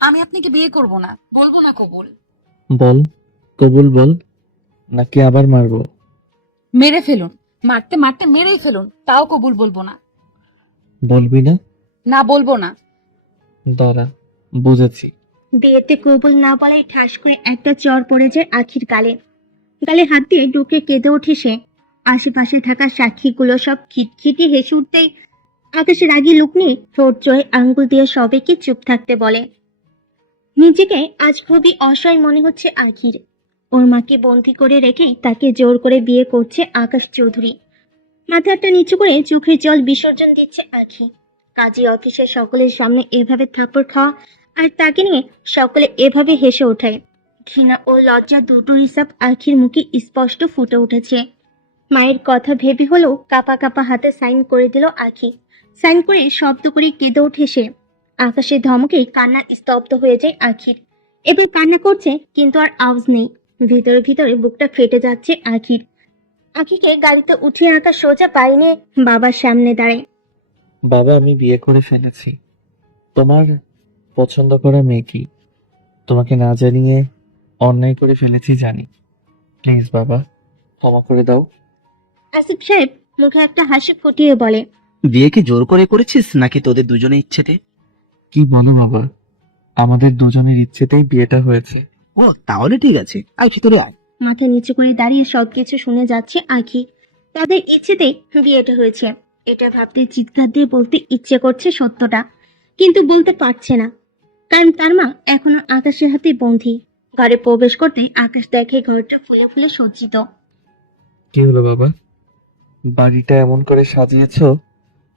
আমি আপনাকে বিয়ে করব না, বলবো না কবুল। বল, কবুল বল, নাকি আবার মারবো? মেরে ফেলুন, মারতে মারতে মেরেই ফেলুন, তাও কবুল বলবো না। বলবি না? না, বলবো না। দাঁড়া, বুঝেছি। বিয়েতে কবুল না বলায় ঠাস করে একটা চড় পড়ে যায় আখির গালে। গালে হাত দিয়ে ডুকে কেঁদে ওঠে সে। আশেপাশে থাকা সাক্ষীগুলো সব খিটখিটে হেসে উঠতেই আকাশের রাগী লুক নিয়ে ঠোঁট চড়ে আঙ্গুল দিয়ে সবাইকে চুপ থাকতে বলে। নিজেকে আজ খুবই অসহায় মনে হচ্ছে আখির। ওর মাকে বন্দি করে রেখেই তাকে জোর করে বিয়ে করছে আকাশ চৌধুরী। মাথাটা নিচু করে চোখের জল বিসর্জন দিচ্ছে আখি। কাজী অফিসের সকলের সামনে এভাবে থাপ্পড় খাওয়া আর তাকে নিয়ে সকলে এভাবে হেসে ওঠায়। ঘৃণা ও লজ্জা দুটোর হিসাব আখির মুখে স্পষ্ট ফুটে উঠেছে। মায়ের কথা ভেবে হলেও কাপা কাপা হাতে সাইন করে দিল আখি। সাইন করে শব্দ করে কেঁদে ওঠে সে। আকাশের ধমকে কান্না স্তব্ধ হয়ে যায় আখির। এবার কান্না করছে কিন্তু আর আওয়াজ নেই। ভিতরে ভিতরে বুকটা ফেটে যাচ্ছে আখির। আখিকে গাড়িতে উঠিয়ে রাখা সোজা পায়ে নিয়ে বাবার সামনে দাঁড়ায়। বাবা, আমি বিয়ে করে ফেলেছি। তোমার পছন্দ করা মেয়ে কি? তোমাকে না জানিয়ে অন্যায় করে ফেলেছি জানি। প্লিজ বাবা, ক্ষমা করে দাও। আসিফ সাহেব মুখে একটা হাসি ফুটিয়ে বলে, বিয়ে কি জোর করে করেছিস নাকি তোদের দুজনের ইচ্ছেতে? কি বলো বাবা, আমাদের দুজনের ইচ্ছেতেই বিয়েটা হয়েছে। ও তাহলে ঠিক আছে, আয় ভিতরে আয়। মাথা নিচু করে দাঁড়িয়ে সবকিছু শুনে যাচ্ছে আখি। তাদের ইচ্ছেতেই বিয়েটা হয়েছে। এটা ভাবতে চিৎকার দিয়ে বলতে ইচ্ছে করছে সত্যটা, কিন্তু বলতে পারছে না, কারণ তার মা এখনো আকাশের হাতে বন্দী। ঘরে প্রবেশ করতে আকাশ দেখে ঘরটা ফুলে ফুলে সজ্জিত। কি হলো বাবা, বাড়িটা এমন করে সাজিয়েছো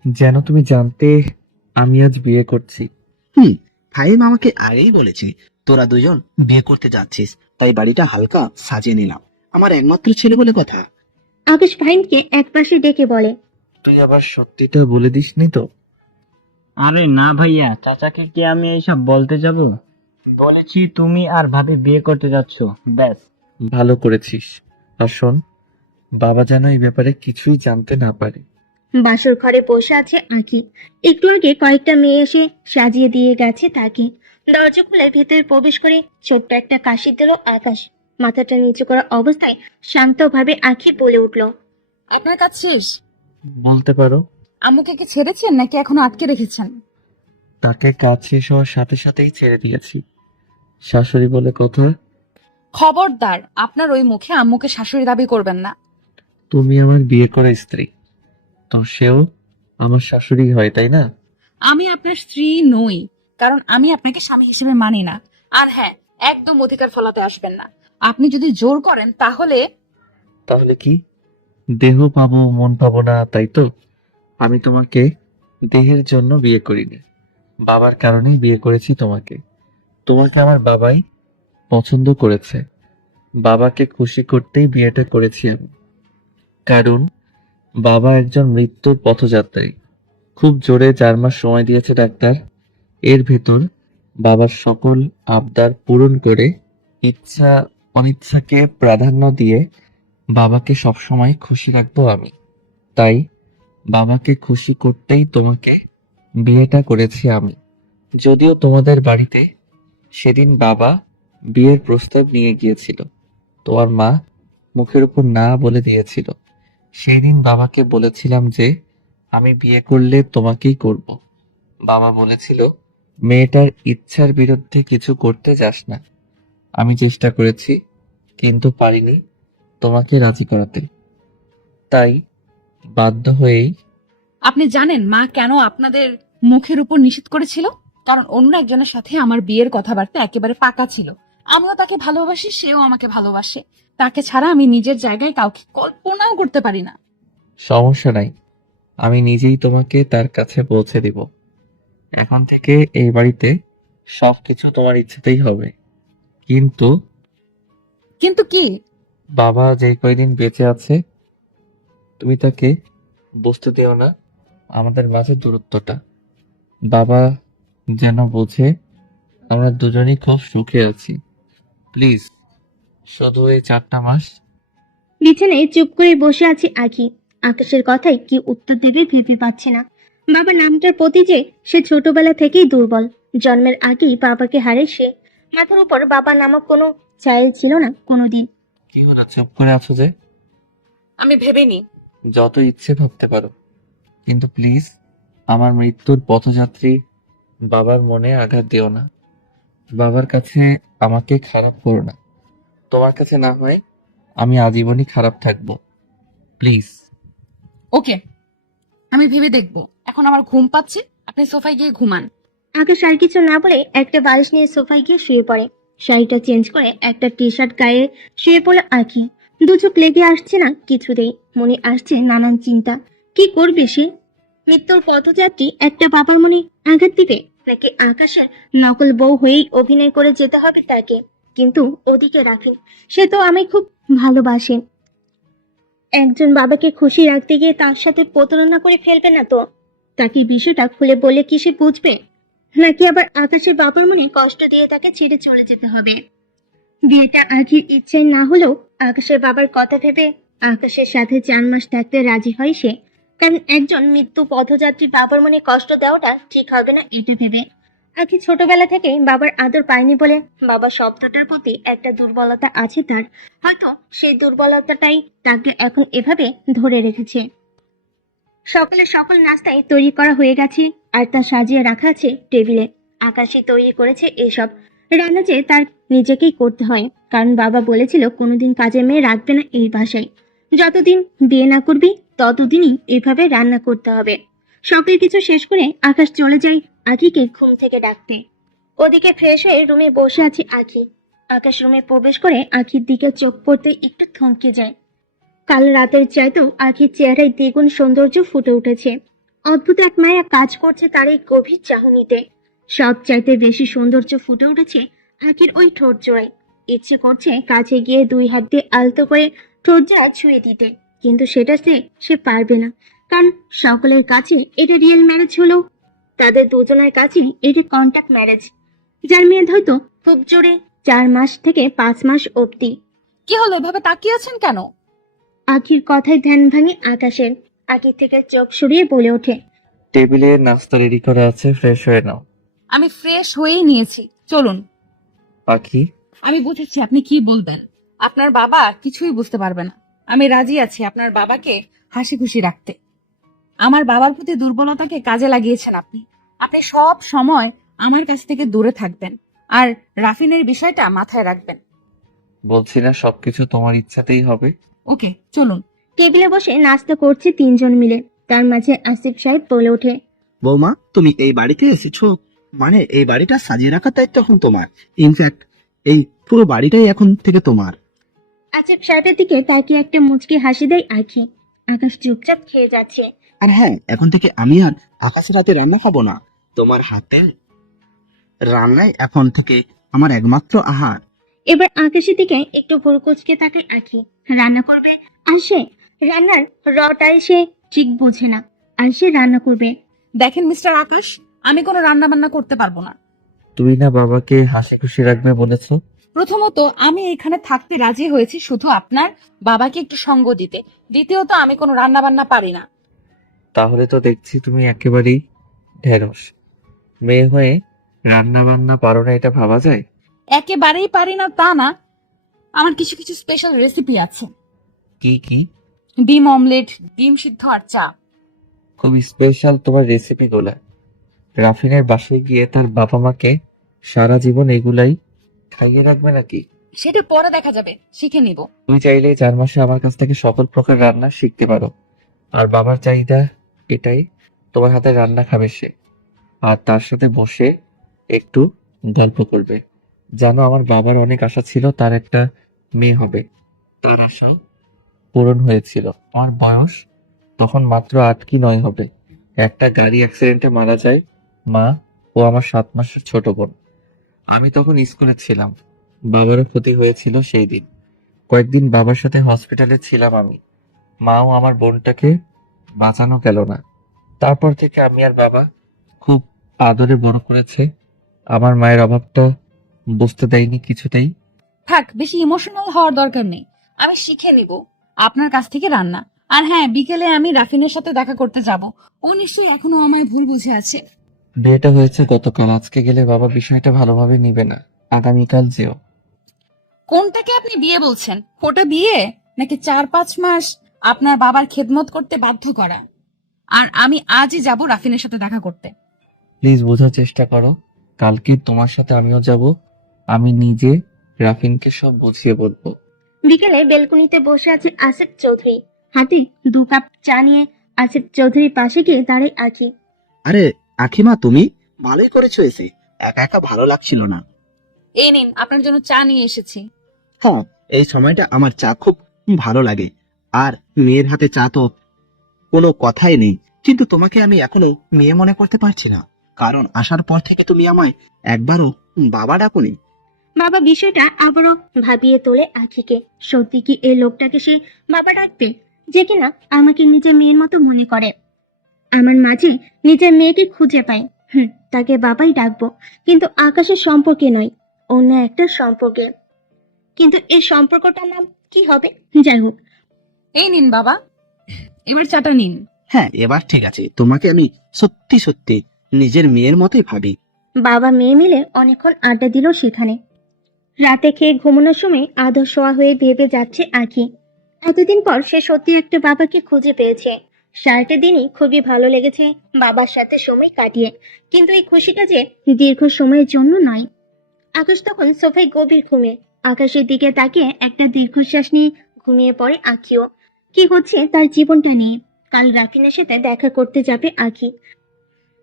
যেন তুমি জানতে আমি আজ বিয়ে করছি। হুম, ফাহিম আমাকে আগেই বলেছে তোরা দুজন বিয়ে করতে যাচ্ছিস, তাই বাড়িটা হালকা সাজিয়ে নিলাম। আমার একমাত্র ছেলে বলে কথা। আকাশ ফাহিমকে একপাশে ডেকে বলে, তুই আবার সত্যিটা বলে দিসনি তো? আরে না ভাইয়া, চাচাকে কি আমি এইসব বলতে যাব? বলেছি তুমি আর ভাবি বিয়ে করতে যাচ্ছ, ব্যাস। ভালো করেছিস। আর শোন, বাবা যেন এই ব্যাপারে কিছুই জানতে না পারে। বাসর ঘরে বসে আছে আঁকি। একটু আগে কয়েকটা মেয়ে এসে সাজিয়ে দিয়ে গেছে তাকে। দরজা খুলে ভেতরে প্রবেশ করে ছোট্ট একটা কাশি দিল আকাশ। মাথাটা নিচু করা অবস্থায় শান্তভাবে আঁখি বলে উঠল, আপনার কাজ শেষ? বলতে পারো। আম্মুকে কি ছেড়েছেন নাকি এখনো আটকে রেখেছেন? তাকে কাজ শেষ হওয়ার সাথে সাথেই ছেড়ে দিয়েছি। শাশুড়ি বলে কথা। খবরদার, আপনার ওই মুখে আম্মুকে শাশুড়ি দাবি করবেন না। তুমি আমার বিয়ে করা স্ত্রী, তো সেও আমার শাশুড়ি হয়, তাই না? আমি আপনার স্ত্রী নই, কারণ আমি আপনাকে স্বামী হিসেবে মানি না। আর হ্যাঁ, একদম অধিকার ফলাতে আসবেন না। আপনি যদি জোর করেন তাহলে তাহলে কি? দেহ পাবো মন পাবো না, তাই তো? আমি তোমাকে দেহের জন্য বিয়ে করিনি, বাবার কারণেই বিয়ে করেছি তোমাকে। তোমাকে আমার বাবাই পছন্দ করেছে। বাবাকে খুশি করতেই বিয়েটা করেছি আমি। কারণ বাবা একজন মৃত্যুর পথযাত্রী। খুব জোরে 4 মাস সময় দিয়েছে ডাক্তার। এর ভেতর বাবার সকল আবদার পূরণ করে ইচ্ছা অনিচ্ছাকে প্রাধান্য দিয়ে বাবাকে সবসময় খুশি রাখবো আমি। তাই বাবাকে খুশি করতেই তোমাকে বিয়েটা করেছি আমি। যদিও তোমাদের বাড়িতে সেদিন বাবা বিয়ের প্রস্তাব নিয়ে গিয়েছিল, তোমার মা মুখের উপর না বলে দিয়েছিল। সেই দিন বাবাকে বলেছিলাম যে আমি বিয়ে করলে তোমাকেই করব। বাবা বলেছিল মেয়েটার ইচ্ছার বিরুদ্ধে কিছু করতে যাস না। আমি চেষ্টা করেছি, কিন্তু পারিনি তোমাকে রাজি করাতে। তাই বাধ্য হয়েই। আপনি জানেন মা কেন আপনাদের মুখের উপর নিষেধ করেছিল? কারণ অন্য একজনের সাথে আমার বিয়ের কথাবার্তা একেবারে পাকা ছিল। আমিও তাকে ভালোবাসি, সেও আমাকে ভালোবাসে। তাকে ছাড়া আমি নিজের জায়গায় কাউকে কল্পনাও করতে পারি না। সমস্যা নাই, আমি নিজেই তোমাকে তার কাছে পৌঁছে দিব। এখন থেকে এই বাড়িতে সবকিছু তোমার ইচ্ছেতেই হবে। কিন্তু কিন্তু কি? বাবা যে কয়দিন বেঁচে আছে তুমি তাকে বুঝতে দিও না আমাদের মাঝে দূরত্বটা। বাবা যেন বোঝে আমরা দুজনেই খুব সুখে আছি। প্লিজ, শুধু এই 4টা মাস। বিছানায় চুপ করে বসে আছে আঁখি। আকাশের কথায় কি উত্তর দেবে ভেবে পাচ্ছে না। বাবার নামটার প্রতি যে সে ছোটবেলা থেকেই দুর্বল। জন্মের আগেই বাবাকে হারে সে। মাথার উপর বাবা নামক কোনো চাইল্ড ছিল না কোনোদিন। কি হলো, চুপ করে আছো যে? আমি ভেবেনি। যত ইচ্ছে ভাবতে পারো, কিন্তু প্লিজ আমার মৃত্যুর পথযাত্রী বাবার মনে আঘাত দিও না। বাবার কাছে আমাকে খারাপ করো না। তোমার কাছে না হয় আমি আজীবনই খারাপ থাকবো, প্লিজ। ওকে, আমি ভেবে দেখবো। এখন আমার ঘুম পাচ্ছে, আপনি সোফায় গিয়ে ঘুমান। আকাশ আর কিছু না বলে একটা বালিশ নিয়ে সোফায় গিয়ে শুয়ে পড়ে। শাড়িটা চেঞ্জ করে একটা টি শার্ট গায়ে শুয়ে পড়ে আঁখি। দু চোখ লেগে আসছে না কিছুতেই, মনে আসছে নানান চিন্তা। কি করবে সে? মৃত্যুর পথযাত্রী একটা বাবার মনে আঘাত দিবে, নাকি আকাশের নকল বউ হয়েই অভিনয় করে যেতে হবে তাকে? কিন্তু ওদিকে রাখেন, সে তো আমি খুব ভালোবাসে। একজন বাবাকে খুশি রাখতে গিয়ে তার সাথে প্রতারণা করে ফেলবে না তো? তাকে বিষয়টা খুলে বলে কি সে বুঝবে, নাকি আবার আকাশের বাবার মনে কষ্ট দিয়ে তাকে ছেড়ে চলে যেতে হবে? বিয়েটা আখির ইচ্ছে না হলেও আকাশের বাবার কথা ভেবে আকাশের সাথে 4 মাস থাকতে রাজি হয় সে। কারণ একজন মৃত্যু পথযাত্রী বাবার মনে কষ্ট দেওয়াটা ঠিক হবে না এটা ভেবে। আখি ছোটবেলা থেকে বাবার আদর পায়নি বলে বাবা শব্দটার প্রতি একটা দুর্বলতা আছে তার। হয়তো সেই দুর্বলতাটাই তাকে এখন এভাবে ধরে রেখেছে। সকালে সকল নাস্তায় তৈরি করা হয়ে গেছে, আর তা সাজিয়ে রাখা আছে টেবিলে। আকাশই তৈরি করেছে এসব। রান্না যে তার নিজেকেই করতে হয়, কারণ বাবা বলেছিল কোনোদিন কাজের মেয়ে রাখবে না এই বাসায়। যতদিন বিয়ে না করবি ততদিনই এভাবে রান্না করতে হবে। সকল কিছু শেষ করে আকাশ চলে যায় আখিকে ঘুম থেকে ডাকতে। ওদিকে ফ্রেশ হয়ে রুমে বসে আছে আখি। আকাশ রুমে প্রবেশ করে আখির দিকে চোখ পড়তে একটু থমকে যায়। কাল রাতের চাইতেও আখির চেহারায় দ্বিগুণ সৌন্দর্য ফুটে উঠেছে। অদ্ভুত এক মায়া কাজ করছে তার এই গভীর চাহনিতে। সব চাইতে বেশি সৌন্দর্য ফুটে উঠেছে আখির ওই ঠোঁট জোড়ায়। ইচ্ছে করছে কাছে গিয়ে 2 হাত দিয়ে আলতো করে ঠোঁট জোড়া ছুঁয়ে দিতে, কিন্তু সেটা সে পারবে না। কারণ সকলের কাছে এটা রিয়েল ম্যারেজ হলো, তাদের দুজনের কাছে এটা কন্ট্যাক্ট ম্যারেজ, যার মেয়াদ হয়তো খুব জোরে 4 মাস থেকে 5 মাস অবধি। কি হলো, এভাবে তাকিয়ে আছেন কেন? আখির কথায় ধ্যান ভাঙে আকাশের। আখির থেকে চোখ সরিয়ে বলে ওঠে, টেবিলে নাস্তা রেডি করা আছে, ফ্রেশ হয়ে নাও। আমি ফ্রেশ হয়েই নিয়েছি, চলুন। পাখি, আমি বুঝেছি আপনি কি বলবেন। আপনার বাবা কিছুই বুঝতে পারবে না। আমি রাজি আছি আপনার বাবাকে হাসি খুশি রাখতে। আমার বাবার প্রতি দুর্বলতাকে কাজে লাগিয়েছেন আপনি। আপনি সব সময় আমার কাছ থেকে দূরে থাকবেন, আর রাফিনের বিষয়টা মাথায় রাখবেন। বলছি না সবকিছু তোমার ইচ্ছাতেই হবে? ওকে, চলুন। টেবিলে বসে নাস্তা করছে 3 জন মিলে। তার মাঝে আসিফ সাহেব বলে ওঠে, বৌমা, তুমি এই বাড়িতে এসেছো, মানে এই বাড়িটা সাজিয়ে রাখার দায়িত্ব এখন তোমার। ইনফ্যাক্ট এই পুরো বাড়িটাই এখন থেকে তোমার। আসিফ সাহেবের দিকে তাকিয়ে একটা মুচকি হাসি দেয় আখি। আকাশ চুপচাপ খেয়ে যাচ্ছে। আর হ্যাঁ, এখন থেকে আমি আর আকাশের হাতে রান্না খাবো না, তোমার হাতে রান্নাই এখন থেকে আমার একমাত্র আহার। এবার আকাশের দিকে একটু ভুরু কুচকে তাকায় আখি। রান্না করবে আর সে রান্নার রটাই সে ঠিক বোঝে না, আর সে রান্না করবে। দেখেন মিস্টার আকাশ, আমি কোনো রান্না বান্না করতে পারবো না। তুই না বাবাকে হাসি খুশি রাখবে বলেছো? প্রথমত, আমি এখানে থাকতে রাজি হয়েছি শুধু আপনার বাবাকে একটু সঙ্গ দিতে। দ্বিতীয়ত, আমি কোনো রান্না বান্না পারি না। তাহলে তো দেখছি তুমি একেবারেই ঢেঁড়স। মেয়ে হয়ে রান্না বান্না পারো না, এটা ভাবা যায়? একেবারেই পারি না তা না, আমার কিছু কিছু স্পেশাল রেসিপি আছে। কি কি? ডিম অমলেট, ডিম সিদ্ধ আর চা। খুব স্পেশাল তোমার রেসিপি গুলা। রাফিনের বাসায় গিয়ে তার বাবা মাকে সারা জীবন এগুলাই খাইয়ে রাখবে নাকি? সেটা পরে দেখা যাবে, শিখে নিব। তুমি চাইলে 4 মাসে আমার কাছ থেকে সকল প্রকার রান্না শিখতে পারো। আর বাবার চাহিদা এটাই, তোমার হাতে রান্না খাবে সে, আর তার সাথে বসে একটু গল্প করবে। জানো, আমার বাবার অনেক আশা ছিল তার একটা মেয়ে হবে। তার আশা পূরণ হয়েছিল। আমার বয়স তখন মাত্র 8 কি 9 হবে। একটা গাড়ি অ্যাক্সিডেন্টে মারা যায় মা ও আমার 7 মাসের ছোট বোন। আমি তখন স্কুলে ছিলাম। বাবারও ক্ষতি হয়েছিল সেই দিন। কয়েকদিন বাবার সাথে হসপিটালে ছিলাম আমি। মাও আমার বোনটাকে বাঁচানো গেল না। তারপর থেকে আমি আর বাবা খুব আদরে বড় করেছে। আমার মায়ের অভাবটা বুঝতে দেয়নি কিছুতেই। থাক, বেশি ইমোশনাল হওয়ার দরকার নেই। আমি শিখে নিব আপনার কাছ থেকে রান্না। আর হ্যাঁ, বিকেলে আমি রাফিনের সাথে দেখা করতে যাব। ও নিশ্চয়ই এখনো আমায় ভুল বুঝে আছে। বিয়েটা হয়েছে গতকাল, আজকে গেলে বাবা বিষয়টা ভালোভাবে নিবে না। আগামীকাল যেও। কোনটাকে আপনি বিয়ে বলছেন? ওটা বিয়ে নাকি 4-5 মাস আপনার বাবার খেদমত করতে বাধ্য করা? আর আমি আজই যাব রাফিনের সাথে দেখা করতে। প্লিজ বোঝার চেষ্টা করো। কালকে তোমার সাথে আমিও যাব। আমি নিজে রাফিনকে সব বুঝিয়ে বলবো। বিকেলে বেলকনিতে বসে আছে আসিফ চৌধুরী, হাতে 2 কাপ চা নিয়ে আসিফ চৌধুরীর পাশে গিয়ে দাঁড়ায় আঁখি। আরে আখিমা, তুমি ভালোই করেছো এসে, একা একা ভালো লাগছিল না। এই নিন, আপনার জন্য চা নিয়ে এসেছি। হ্যাঁ, এই সময়টা আমার চা খুব ভালো লাগে। আর মেয়ের হাতে চা তো কোনো কথাই নেই। কিন্তু তোমাকে আমি এখনো মেয়ে মনে করতে পারছি না, কারণ আসার পর থেকে তুমি আমায় একবারও বাবা ডাকুনি। বাবা বিষয়টা আবারও ভাবিয়ে তোলে আঁখিকে। সত্যি কি এই লোকটাকে সে বাবা ডাকবে, যে কিনা আমাকে নিজের মেয়ের মতো মনে করে? আমার মাঝে নিজের মেয়েকে খুঁজে পাই, তাকে বাবাই ডাকবো, কিন্তু আকাশের সম্পর্কে নয়, অন্য একটা সম্পর্কে। কিন্তু এই সম্পর্কটার নাম কি হবে? যাই হোক, এই নিন বাবা, এবার চাটা নিন। হ্যাঁ, এবার ঠিক আছে। তোমাকে আমি সত্যি সত্যি নিজের মেয়ের মতোই ভাবি। বাবা মেয়ে মিলে অনেকক্ষণ আড্ডা দিল সেখানে। রাতে খেয়ে ঘুমানোর সময় আদর শোয়া হয়ে ভেবে যাচ্ছে আঁখি। এতদিন পর সে সত্যি একটা বাবাকে খুঁজে পেয়েছে। সারাটা দিনই খুবই ভালো লেগেছে বাবার সাথে সময় কাটিয়ে, কিন্তু এই খুশিটা যে দীর্ঘ সময়ের জন্য নয়। আকাশ তখন সোফায় গভীর ঘুমে। আকাশের দিকে তাকিয়ে একটা দীর্ঘশ্বাস নিয়ে ঘুমিয়ে পড়ে আঁখিও। কি হচ্ছে তার জীবনটা নিয়ে? কাল রাফিনের সাথে দেখা করতে যাবে আঁখি।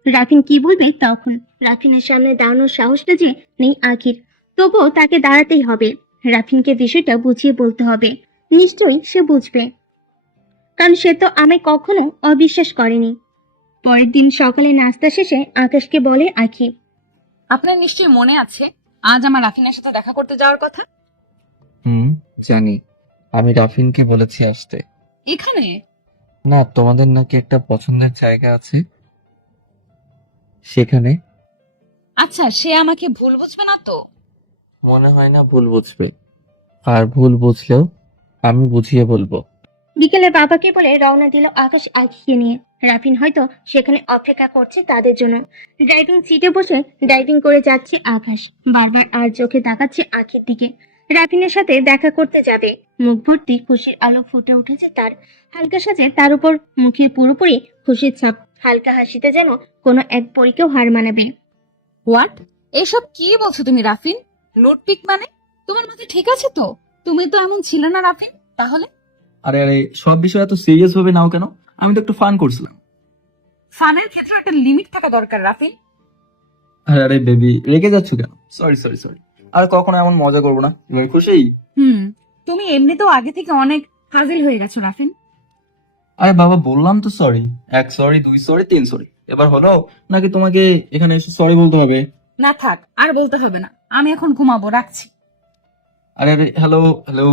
রাফিন কি বলবে তখন? রাফিনের সামনে দাঁড়ানোর সাহসটা যে নেই আঁখির, তবুও তাকে দাঁড়াতেই হবে। রাফিনকে বিষয়টা বুঝিয়ে বলতে হবে। নিশ্চয়ই সে বুঝবে, কারণ সে তো আমায় কখনো অবিশ্বাস করেনি। পরের দিন সকালে নাস্তা শেষে আকাশকে বলে আঁখি। আপনার নিশ্চয়ই মনে আছে আজ আমার রাফিনের সাথে দেখা করতে যাওয়ার কথা। জানি। আমি রাফিনকে বলেছি আসতে। এখানে? না, তোমাদের নাকি একটা পছন্দের জায়গা আছে, সেখানে। আচ্ছা, সে আমাকে ভুল বুঝবে না তো? মনে হয় না ভুল বুঝবে, আর ভুল বুঝলেও আমি বুঝিয়ে বলবো। বিকেলে বাবাকে বলে রওনা দিল আকাশ আঁখিকে নিয়ে। রাফিন হয়তো সেখানে অপেক্ষা করছে তাদের জন্য। ড্রাইভিং সিটে বসে ড্রাইভিং করে যাচ্ছে আকাশ, বারবার আর চোখে তাকাচ্ছে আঁখির দিকে। রাফিনের সাথে দেখা করতে যাবে। মুখ ভর্তি খুশির আলো ফুটে উঠেছে তার। হালকা সাজে তার উপর মুখে পুরোপুরি খুশির ছাপ। হালকা হাসিতে যেন কোনো এক পরীকেও হার মানাবে। হোয়াট? এসব কি বলছো তুমি রাফিন? লুটপিক মানে? তোমার মাথায় ঠিক আছে তো? তুমি তো এমন ছিলে না রাফিন। তাহলে আরে আরে, সব বিষয় এত সিরিয়াস ভাবে নাও কেন? আমি তো একটু ফান করছিলাম। ফানের ক্ষেত্রে একটা লিমিট থাকা দরকার রাফিন। আরে আরে বেবি, রেগে যাচ্ছ কেন? সরি সরি সরি, আর কখনো এমন মজা করবো না। তুমি খুশি? তুমি এমনিতেও আগে থেকে অনেক ফাজিল হয়ে গেছো রাফিন। আরে বাবা, বললাম তো সরি। 1 sorry, 2 sorry, 3 sorry. এবার হলো নাকি তোমাকে এখানে এসে সরি বলতে হবে? না থাক, আর বলতে হবে না, আমি এখন ঘুমাবো, রাখছি। আরে আরে, হ্যালো হ্যালো।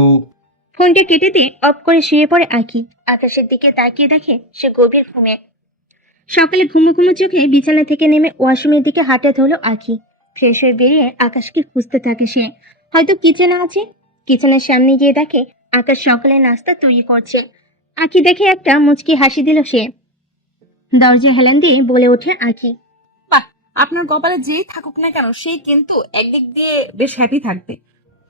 ফোনটি কেটে দিয়ে অফ করে শুয়ে পড়ে আঁখি। আকাশের দিকে তাকিয়ে দেখে সে গভীর ঘুমে। সকালে ঘুমো ঘুমো চোখে বিছানা থেকে নেমে ওয়াশরুমের দিকে হাঁটা ধরলো আঁখি। ফ্রেশ হয়ে বেরিয়ে আকাশকে খুঁজতে থাকে সে। হয়তো কিচেনে আছে। কিচেনের সামনে গিয়ে দেখে আকাশ সকালে নাস্তা তৈরি করছে। আঁখি দেখে একটা মুচকি হাসি দিল সে। দরজা হেলান দিয়ে বলে ওঠে আঁখি। বাহ, আপনার কপালে যেই থাকুক না কেন, সেই কিন্তু একদিক দিয়ে বেশ হ্যাপি থাকবে।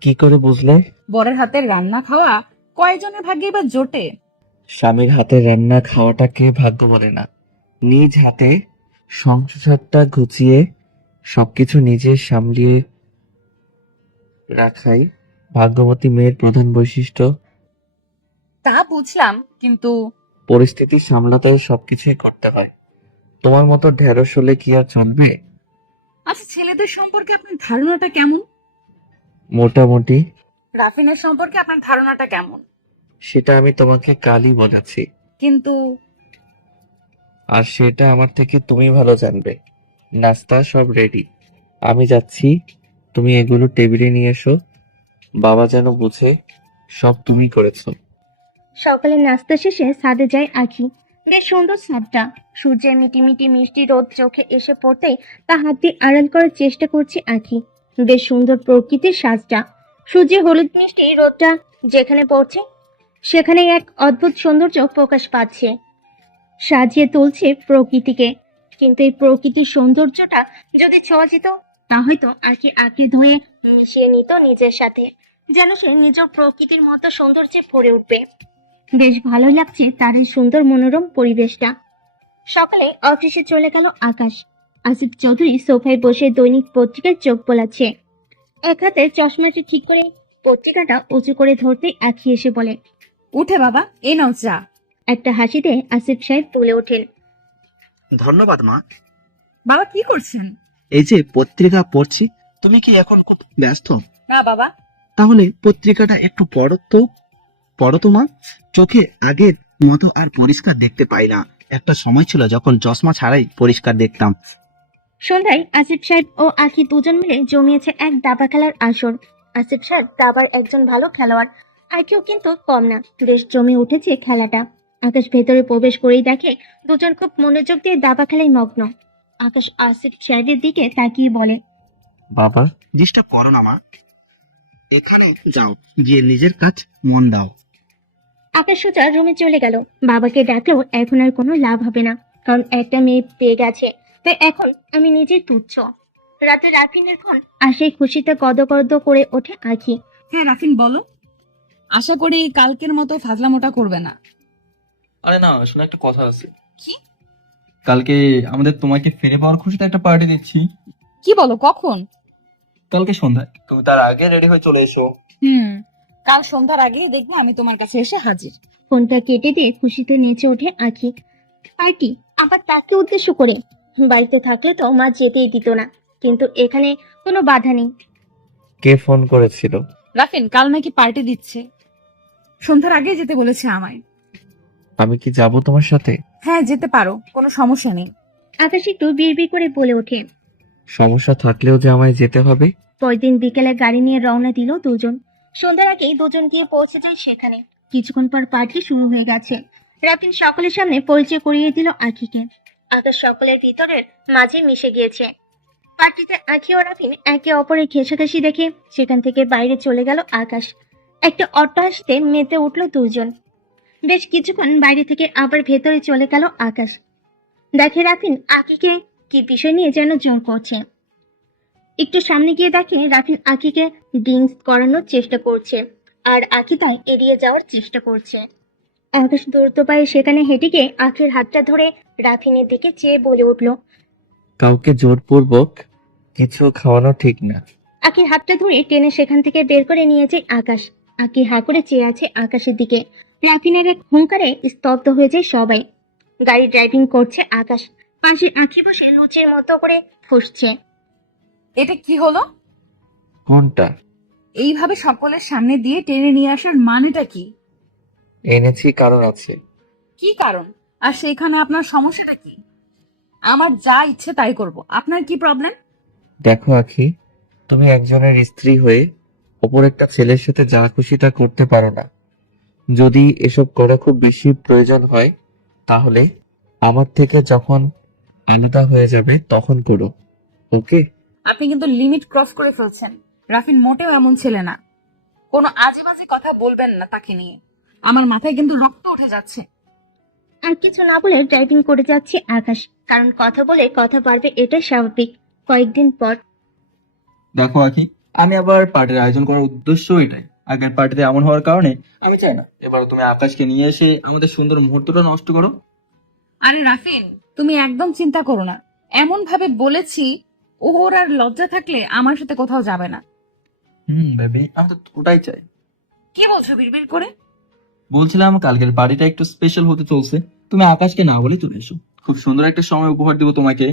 কি করে বুঝলে? বরের হাতের রান্না খাওয়া কয়জনের ভাগ্যে বা জোটে? স্বামীর হাতে রান্না খাওয়াটাকে ভাগ্য বলে না, নিজ হাতে সংসারটা গুছিয়ে সবকিছু নিজে সামলিয়ে রাখাই ভাগ্যবতী মেয়ের প্রধান বৈশিষ্ট্য। তা বুঝলাম, কিন্তু পরিস্থিতি সামলাতে সবকিছুই করতে হয়। তোমার মতো ঢেঁড়স হলে কি আর চলবে? আচ্ছা, ছেলেদের সম্পর্কে আপনার ধারণাটা কেমন? মোটামুটি। রাফিনের সম্পর্কে আপনার ধারণাটা কেমন? সেটা আমি তোমাকে কালই বলেছি, কিন্তু আর সেটা আমার থেকে তুমি ভালো জানবে। নাস্তা সব রেডি, আমি যাচ্ছি। তুমি এগুলো টেবিলে নিয়ে এসো। বাবা যেন বুঝে সব তুমি করেছো। সকালে নাস্তা শেষে ছাদে যায় আঁখি। বেশ সুন্দর ছাদটা। সূর্যের মিটিমিটি মিষ্টি রোদ চোখে এসে পড়তেই তা হাত দিয়ে আড়াল করার চেষ্টা করছে আঁখি। বেশ সুন্দর প্রকৃতির সাজটা। সূর্যের হলুদ মিষ্টি রোদটা যেখানে পড়ছে সেখানেই এক অদ্ভুত সৌন্দর্য প্রকাশ পাচ্ছে, সাজিয়ে তুলছে প্রকৃতিকে। কিন্তু এই প্রকৃতির সৌন্দর্যটা যদি ছোঁয়া যেত তা হয়তো আঁকি আঁকি ধরে মিশিয়ে নিত নিজের সাথে, যেন সে নিজের প্রকৃতির মতো সৌন্দর্যে ভরে উঠবে। বেশ ভালো লাগছে তার এই সুন্দর মনোরম পরিবেশটা। সকালে অফিসে চলে গেল আকাশ। আসিফ চৌধুরী সোফায় বসে দৈনিক পত্রিকায় চোখ বোলাচ্ছে। এক হাতে চশমাটি ঠিক করে পত্রিকাটা উঁচু করে ধরতেই আঁখি এসে বলে, উঠে বাবা, এই নাও চা। একটা হাসিতে আসিফ সাহেব বলে ওঠেন, ধন্যবাদ মা। বাবা কি করছেন? এই যে পত্রিকা পড়ছি। তুমি কি এখন খুব ব্যস্ত? না বাবা। তাহলে পত্রিকাটা একটু পড়ো তো মা। চোখে আগের মতো আর পরিষ্কার দেখতে পাই না। একটা সময় ছিল যখন চশমা ছাড়াই পরিষ্কার দেখতাম। সন্ধ্যায় আসিফ সাহেব ও আঁখি দুজন মিলে জমিয়েছে এক দাবা খেলার আসর। আসিফ সাহেব দাবার একজন ভালো খেলোয়াড়, আঁখিও কিন্তু কম না। বেশ জমে উঠেছে খেলাটা। আকাশ ভেতরে প্রবেশ করেই দেখে দুজন খুব মনোযোগ দিয়ে দাবা খেলায় মগ্ন। আকাশ আসিফ সাহেবের দিকে তাকিয়ে বলে, বাবা, ডিস্টার্ব করো না মা, এখানে যাও, গিয়ে নিজের কাজ মন দাও। আকাশ সোজা রুমে চলে গেল। বাবাকে ডাকলেও এখন আর কোনো লাভ হবে না, কারণ একটা মেয়ে পেয়ে গেছে। তাই এখন আমি নিজে তুচ্ছ। রাতে রাফিনের ফোন আর সেই খুশিতে গদগদ করে ওঠে আঁখি। হ্যাঁ রাফিন বলো। আশা করি কালকের মতো ফাজলামোটা করবে না। আরে না, শোনো, একটা কথা আছে। কি? কালকে আমাদের তোমাকে ফিরে পাওয়ার খুশিতে একটা পার্টি দিচ্ছি। কি বলো, কখন? কালকে সন্ধ্যায় তুমি তার আগে রেডি হয়ে চলে এসো। কাল সন্ধ্যার আগে দেখবে আমি তোমার কাছে এসে হাজির। ফোনটা কেটে দিয়ে খুশিতে নেচে ওঠে আঁখি। পার্টি? আবার তাকে উদ্দেশ্য করে? বাড়িতে থাকলে তো মা যেতেই দিত না, কিন্তু এখানে কোনো বাধা নেই। কে ফোন করেছিল? রাফিন কাল নাকি পার্টি দিচ্ছে, সন্ধ্যার আগে যেতে বলেছে আমায়। আমি কি যাব তোমার সাথে? হ্যাঁ যেতে পারো, কোনো সমস্যা নেই। আকাশ একটু বিড়বিড় করে বলে ওঠে। সমস্যা থাকলেও যে আমায় যেতে হবে? পরদিন বিকেলে গাড়ি নিয়ে রওনা দিল দুজন। সন্ধ্যার আগেই দুজন গিয়ে পৌঁছে যায় সেখানে। কিছুক্ষণ পর পার্টি শুরু হয়ে গেছে। রাফিন সকলের সামনে পরিচয় করিয়ে দিল আঁখিকে। আকাশ সকলের ভিতরের মাঝে মিশে গিয়েছে। পার্টিতে আঁখি ও রাফিন একে অপরের ঘেঁষাঘেঁষি দেখে সেখান থেকে বাইরে চলে গেল আকাশ। একটা অট্টহাসিতে মেতে উঠল দুজন। বেশ কিছুক্ষণ বাইরে থেকে আবার ভেতরে চলে গেল আকাশ। দেখে রাফিন আঁখিকে কি বিষয় নিয়ে যেন জোর করছে। একটু সামনে গিয়ে দেখে রাফিন আঁখিকে ড্রিঙ্কস করানোর চেষ্টা করছে, আর আঁখি তাই এড়িয়ে যাওয়ার চেষ্টা করছে। আকাশ দ্রুত পায়ে সেখানে হেঁটে গিয়ে আঁখির হাতটা ধরে রাফিনের দিকে চেয়ে বলে উঠল, কাউকে জোরপূর্বক কিছু খাওয়ানো ঠিক না। আঁখির হাতটা ধরে টেনে সেখান থেকে বের করে নিয়েছে আকাশ। আঁখি হা করে চেয়ে আছে আকাশের দিকে। রাফিনের এক হুঙ্কারে স্তব্ধ হয়ে যায় সবাই। গাড়ি ড্রাইভিং করছে আকাশ। পাশে আঁখি বসে লুচির মতো করে ফুঁসছে। এটা কি হলো? কোনটা? এইভাবে সকলের সামনে দিয়ে টেনে নিয়ে আসার মানেটা কি? এনেছি কারণ আছে। কি কারণ? আর সেখানে আপনার সমস্যাটা কি? আমার যা ইচ্ছে তাই করব, আপনার কি প্রবলেম? দেখো আখি, তুমি একজনের স্ত্রী হয়ে অপর একটা ছেলের সাথে যা খুশি তা করতে পারো না। যদি এসব করা খুব বেশি প্রয়োজন হয় তাহলে আমার থেকে যখন আলাদা হয়ে যাবে তখন করো, ওকে? আপনি কিন্তু লিমিট ক্রস করে ফেলছেন। রাফিন মোটেও এমন ছেলে না। কোনো আজে বাজে কথা বলবেন না তাকে নিয়ে। আমার মাথায় কিন্তু রক্ত উঠে যাচ্ছে। আর কিছু না বলে ড্রাইভিং করে যাচ্ছে আকাশ, কারণ কথা বলে কথা বাড়বে, এটা স্বাভাবিক। কয়েকদিন পর দেখো আখি, আমি আবার পার্টির আয়োজন করার উদ্দেশ্য এটাই। আগের পার্টিতে এমন হওয়ার কারণে আমি চাই না এবার তুমি আকাশকে নিয়ে এসে আমাদের সুন্দর মুহূর্তটা নষ্ট করো। আরে রাফিন, তুমি একদম চিন্তা করো না। এমন ভাবে বলেছি, ওর আর লজ্জা থাকলে আমার সাথে কোথাও যাবে না। বেবি, আমি তো ওটাই চাই। কি বলছো বিড়বিড় করে? বলছিলাম কালকের পার্টিটা একটু স্পেশাল হতে চলছে, তুমি আকাশকে না বলে চলে এসো। খুব সুন্দর একটা সময় উপহার দেবো তোমাকে।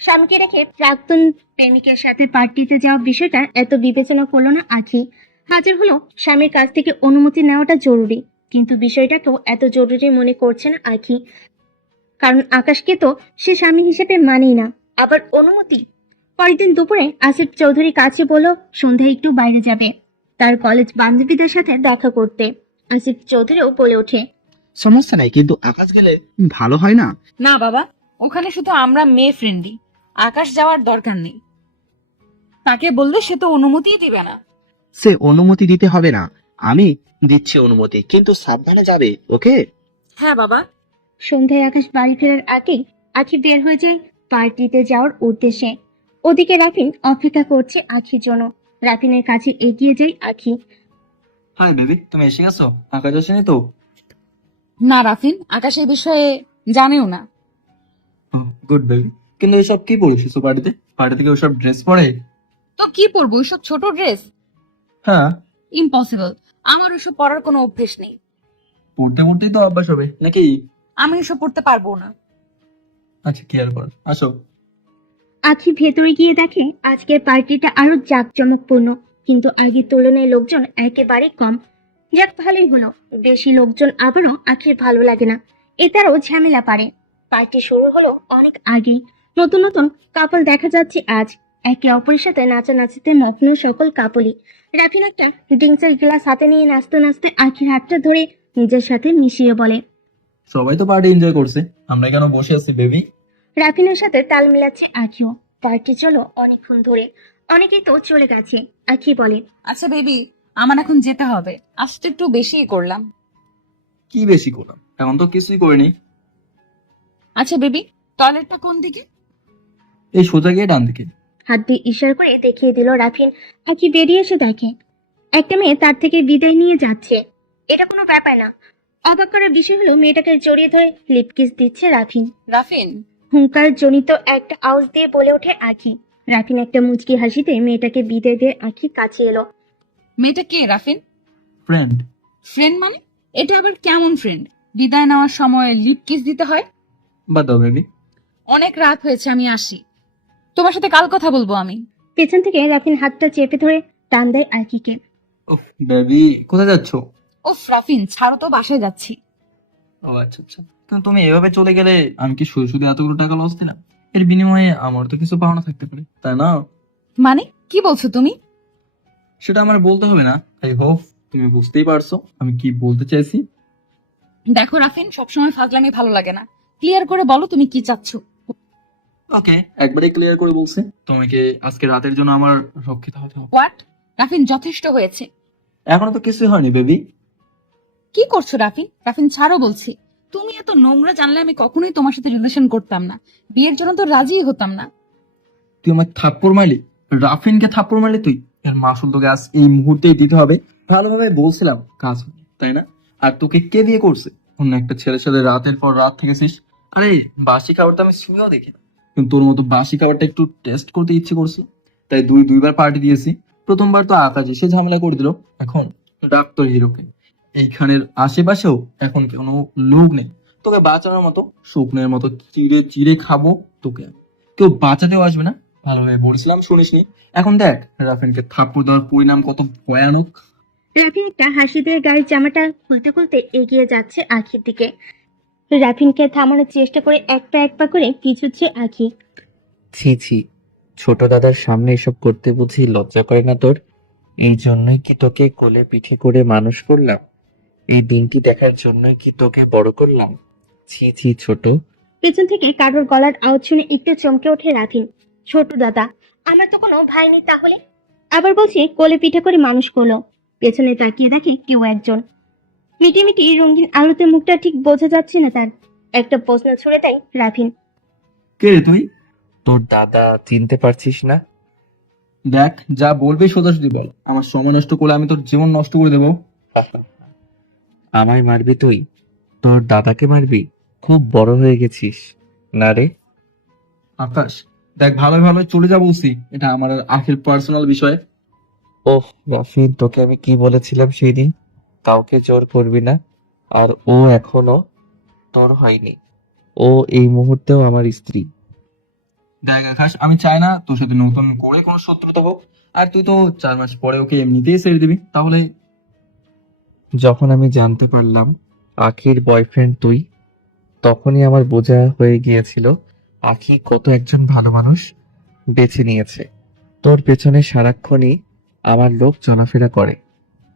স্বামীকে রেখে প্রাক্তন প্রেমিকের সাথে পার্টিতে যাওয়া বিষয়টা এত বিবেচনা করলো না আঁখি। হাজার হলো স্বামীর কাছ থেকে অনুমতি নেওয়াটা জরুরি, কিন্তু বিষয়টাকেও এত জরুরি মনে করছে না আঁখি। কারণ আকাশকে তো সে স্বামী হিসেবে মানেই না, আবার অনুমতি। পরের দিন দুপুরে আসিফ চৌধুরী কাছে বলল সন্ধ্যায় একটু বাইরে যাবে, তার কলেজ বান্ধবীদের সাথে দেখা করতে। আসিফ চৌধুরীও বলে ওঠে, সমস্যা নাই, কিন্তু আকাশ গেলে ভালো হয় না? না বাবা, ওখানে শুধু আমরা মেয়ে ফ্রেন্ডই। আকাশ যাওয়ার দরকার নেই। তাকে বললে সে তো অনুমতিই দিবে না। সে অনুমতি দিতে হবে না, আমি দিচ্ছি অনুমতি, কিন্তু সাবধানে যাবে, ওকে? হ্যাঁ বাবা। সন্ধ্যায় আকাশ বাড়ি ফেরার আগেই আখি বের হয়ে যায় পার্টিতে যাওয়ার উদ্দেশ্যে। ওদিকে রাফিন অপেক্ষা করছে আখির জন্য। রাফিনের কাছে এগিয়ে যায় আখি। হাই বেবি, তুমি এসে গেছো? আকাশ আসেনি তো? না রাফিন, আকাশ এই বিষয়ে জানেও না। Good baby. কিন্তু এসব কি পড়িস পার্টিতে? পার্টি থেকে ওসব ড্রেস পরে? তো কি পরবো, ওইসব ছোট ড্রেস? হ্যাঁ, ইম্পসিবল, আমার ওইসব পরার কোনো অভ্যেস নেই। পড়তে পড়তেই তো অভ্যাস হবে নাকি? আমি ওইসব পড়তে পারবো না। আচ্ছা, কি আর কর, আসো। আখি ভেতরে গিয়ে দেখে আজকের পার্টিটা আরো জাঁকজমকপূর্ণ, কিন্তু আগের তুলনায় লোকজন একেবারে কম। যাক, ভালোই হলো। বেশি লোকজন আবারও আখির ভালো লাগে না, এটারও ঝামেলা পারে। পার্টি শুরু হলো অনেক আগেই। নতুন নতুন কাপল দেখা যাচ্ছে আজ, একে অপরের সাথে নাচানাচিতে মগ্ন সকল কাপলই। রাফিন একটা ড্রিঙ্কসের গ্লাস হাতে নিয়ে নাচতে নাচতে আখির হাতটা ধরে নিজের সাথে মিশিয়ে বলে। সবাই তো পার্টি এনজয় করছে, আমরা কেন বসে আছি বেবি? রাফিনের সাথে তাল মিলাচ্ছে আখিও। পার্টি চলো অনেকক্ষণ ধরে, অনেকেই তো চলে গেছে। আখি বলে, আচ্ছা বেবি, আমার এখন যেতে হবে, আজ তো একটু বেশিই করলাম। কি বেশি করলাম? এখন তো কিছুই করিনি। আচ্ছা বেবি, টয়লেটটা কোন দিকে? এই সোজা গিয়ে ডান দিকে। হাত দিয়ে ইশারা করে দেখিয়ে দিল রাফিন। আখি বেরিয়ে এসে দেখে একটা মেয়ে তার থেকে বিদায় নিয়ে যাচ্ছে। এটা কোনো ব্যাপার না। অবাক করার বিষয় হলো মেয়েটাকে জড়িয়ে ধরে লিপ কিস দিচ্ছে রাফিন। রাফিন, হুঙ্কার জনিত একটা আওয়াজ দিয়ে বলে ওঠে আখি। রাফিন একটা মুচকি হাসিতে মেয়েটাকে বিদায় দিয়ে আখি কাছে এলো। মেয়েটা কে রাফিন? ফ্রেন্ড। ফ্রেন্ড মানে? এটা আবার কেমন ফ্রেন্ড? বিদায় নেওয়ার সময় লিপ কিস দিতে হয়? বাদ দাও বেবি। অনেক রাত হয়েছে, আমি আসি। তোমার সাথে কাল কথা বলবো আমি। পেছন থেকে রাফিন হাতটা চেপে ধরে টান দেয় আখিকে। ও বেবি, কোথায় যাচ্ছো? ওফ রাফিন, ছাড়ো তো, বাসায় যাচ্ছি। ও আচ্ছা আচ্ছা, কিন্তু তুমি এভাবে চলে গেলে আমি কি শুধু শুধু এতগুলো টাকা লস দিলাম? এর বিনিময়ে আমার তো কিছু পাওনা থাকতে পারে, তাই না? মানে কি বলছো তুমি? সেটা আমার বলতে হবে না। আই হোপ তুমি বুঝতেই পারছো আমি কি বলতে চাইছি। দেখো রাফিন, সবসময় ফাজলামি ভালো লাগে না। ক্লিয়ার করে বলো তুমি কি চাচ্ছ। ওকে, একবারে ক্লিয়ার করে বলছি, তোমাকে আজকে রাতের জন্য আমার রক্ষিত হতে হবে। হোয়াট? রাফিন, যথেষ্ট হয়েছে। এখনো তো কিছুই হয়নি বেবি। কি করছো রাফিন? রাফিন ছাড়ো বলছি। তুমি এত নোংরা জানলে আমি কখনোই তোমার সাথে রিলেশন করতাম না, বিয়ের জন্য তো রাজিই হতাম না। তুই আমার থাপ্পড় মারলি, রাফিনকে থাপ্পড় মারলি তুই। এর মাসুল তোকে আজ এই মুহূর্তেই দিতে হবে। ভালোভাবে বলছিলাম কাজ হয়নি, তাই না? আর তোকে কে বিয়ে করছে? অন্য একটা ছেলের সাথে রাতের পর রাত থেকেছিস। আরে বাসি খাবার তো আমি শুনেও দেখি না, কিন্তু তোর মতো বাসি খাবারটা একটু টেস্ট করতে ইচ্ছে করছে, তাই দুইবার পার্টি দিয়েছি। প্রথমবার তো আকাশ এসে ঝামেলা করে দিল, এখন ডাক তোর হিরোকে। এইখানের আশেপাশেও এখন কোনো লোক নেই তোকে বাঁচানোর মতো। শুকনের মতো চিড়ে চিড়ে খাবো তোকে, কেউ বাঁচাতেও আসবে না। ভালোভাবে বলছিলাম শুনিসনি, এখন দেখ রাফিনকে থাপ্পড় দেওয়ার পরিণাম কত ভয়ানক। রাফিন একটা হাসি দিয়ে গায়ের জামাটা খুলতে খুলতে এগিয়ে যাচ্ছে আখির দিকে। রাফিনকে থামানোর চেষ্টা করে এক পা করে পিছুচ্ছে আখি। ছি ছি, ছোট দাদার সামনে এসব করতে বুঝি লজ্জা করে না তোর? এই জন্যই কি তোকে কোলে পিঠে করে মানুষ করলাম? এই দিনটি দেখার জন্যই কি তোকে বড় করলাম? ছি ছি ছোট। পেছন থেকে কারোর গলার আওয়াজ শুনে একটু চমকে ওঠে রাফিন। ছোট দাদা? আমার তো কোনো ভাই নেই তাহলে? আবার বলছে কোলে পিঠে করে মানুষ করলো। পেছনে তাকিয়ে দেখে কেউ একজন। মিটিমিটি রঙিন আলোতে মুখটা ঠিক বোঝা যাচ্ছে না তার। একটা প্রশ্ন ছুড়ে দেয় রাফিন। কে রে তুই? তোর দাদা, চিনতে পারছিস না? দেখ, যা বলবি সোজাসুজি বল, আমার সময় নষ্ট করলে আমি তোর জীবন নষ্ট করে দেবো। আমায় মারবি তুই? তোর দাদাকে মারবি? খুব বড় হয়ে গেছিস না রে? আকাশ, দেখ ভালো ভালো চলে যা বলছি, এটা আমার আর আখির পার্সোনাল বিষয়। ওহ রাফিন, তোকে আমি কি বলেছিলাম সেই দিন? কাউকে জোর করবি না। আর ও এখনো তোর হয়নি, ও এই মুহূর্তেও আমার স্ত্রী। দেখ আকাশ, আমি চাই না তোর সাথে নতুন করে কোনো শত্রুতা হোক। আর তুই তো 4 মাস পরে ওকে এমনিতেই ছেড়ে দিবি, তাহলে? যখন আমি জানতে পারলাম আখির বয়ফ্রেন্ড তুই, তখনই আমার বোঝা হয়ে গিয়েছিল আখি কত একজন ভালো মানুষ বেছে নিয়েছে। তোর পেছনে সারাক্ষণই আমার লোক চলাফেরা করে,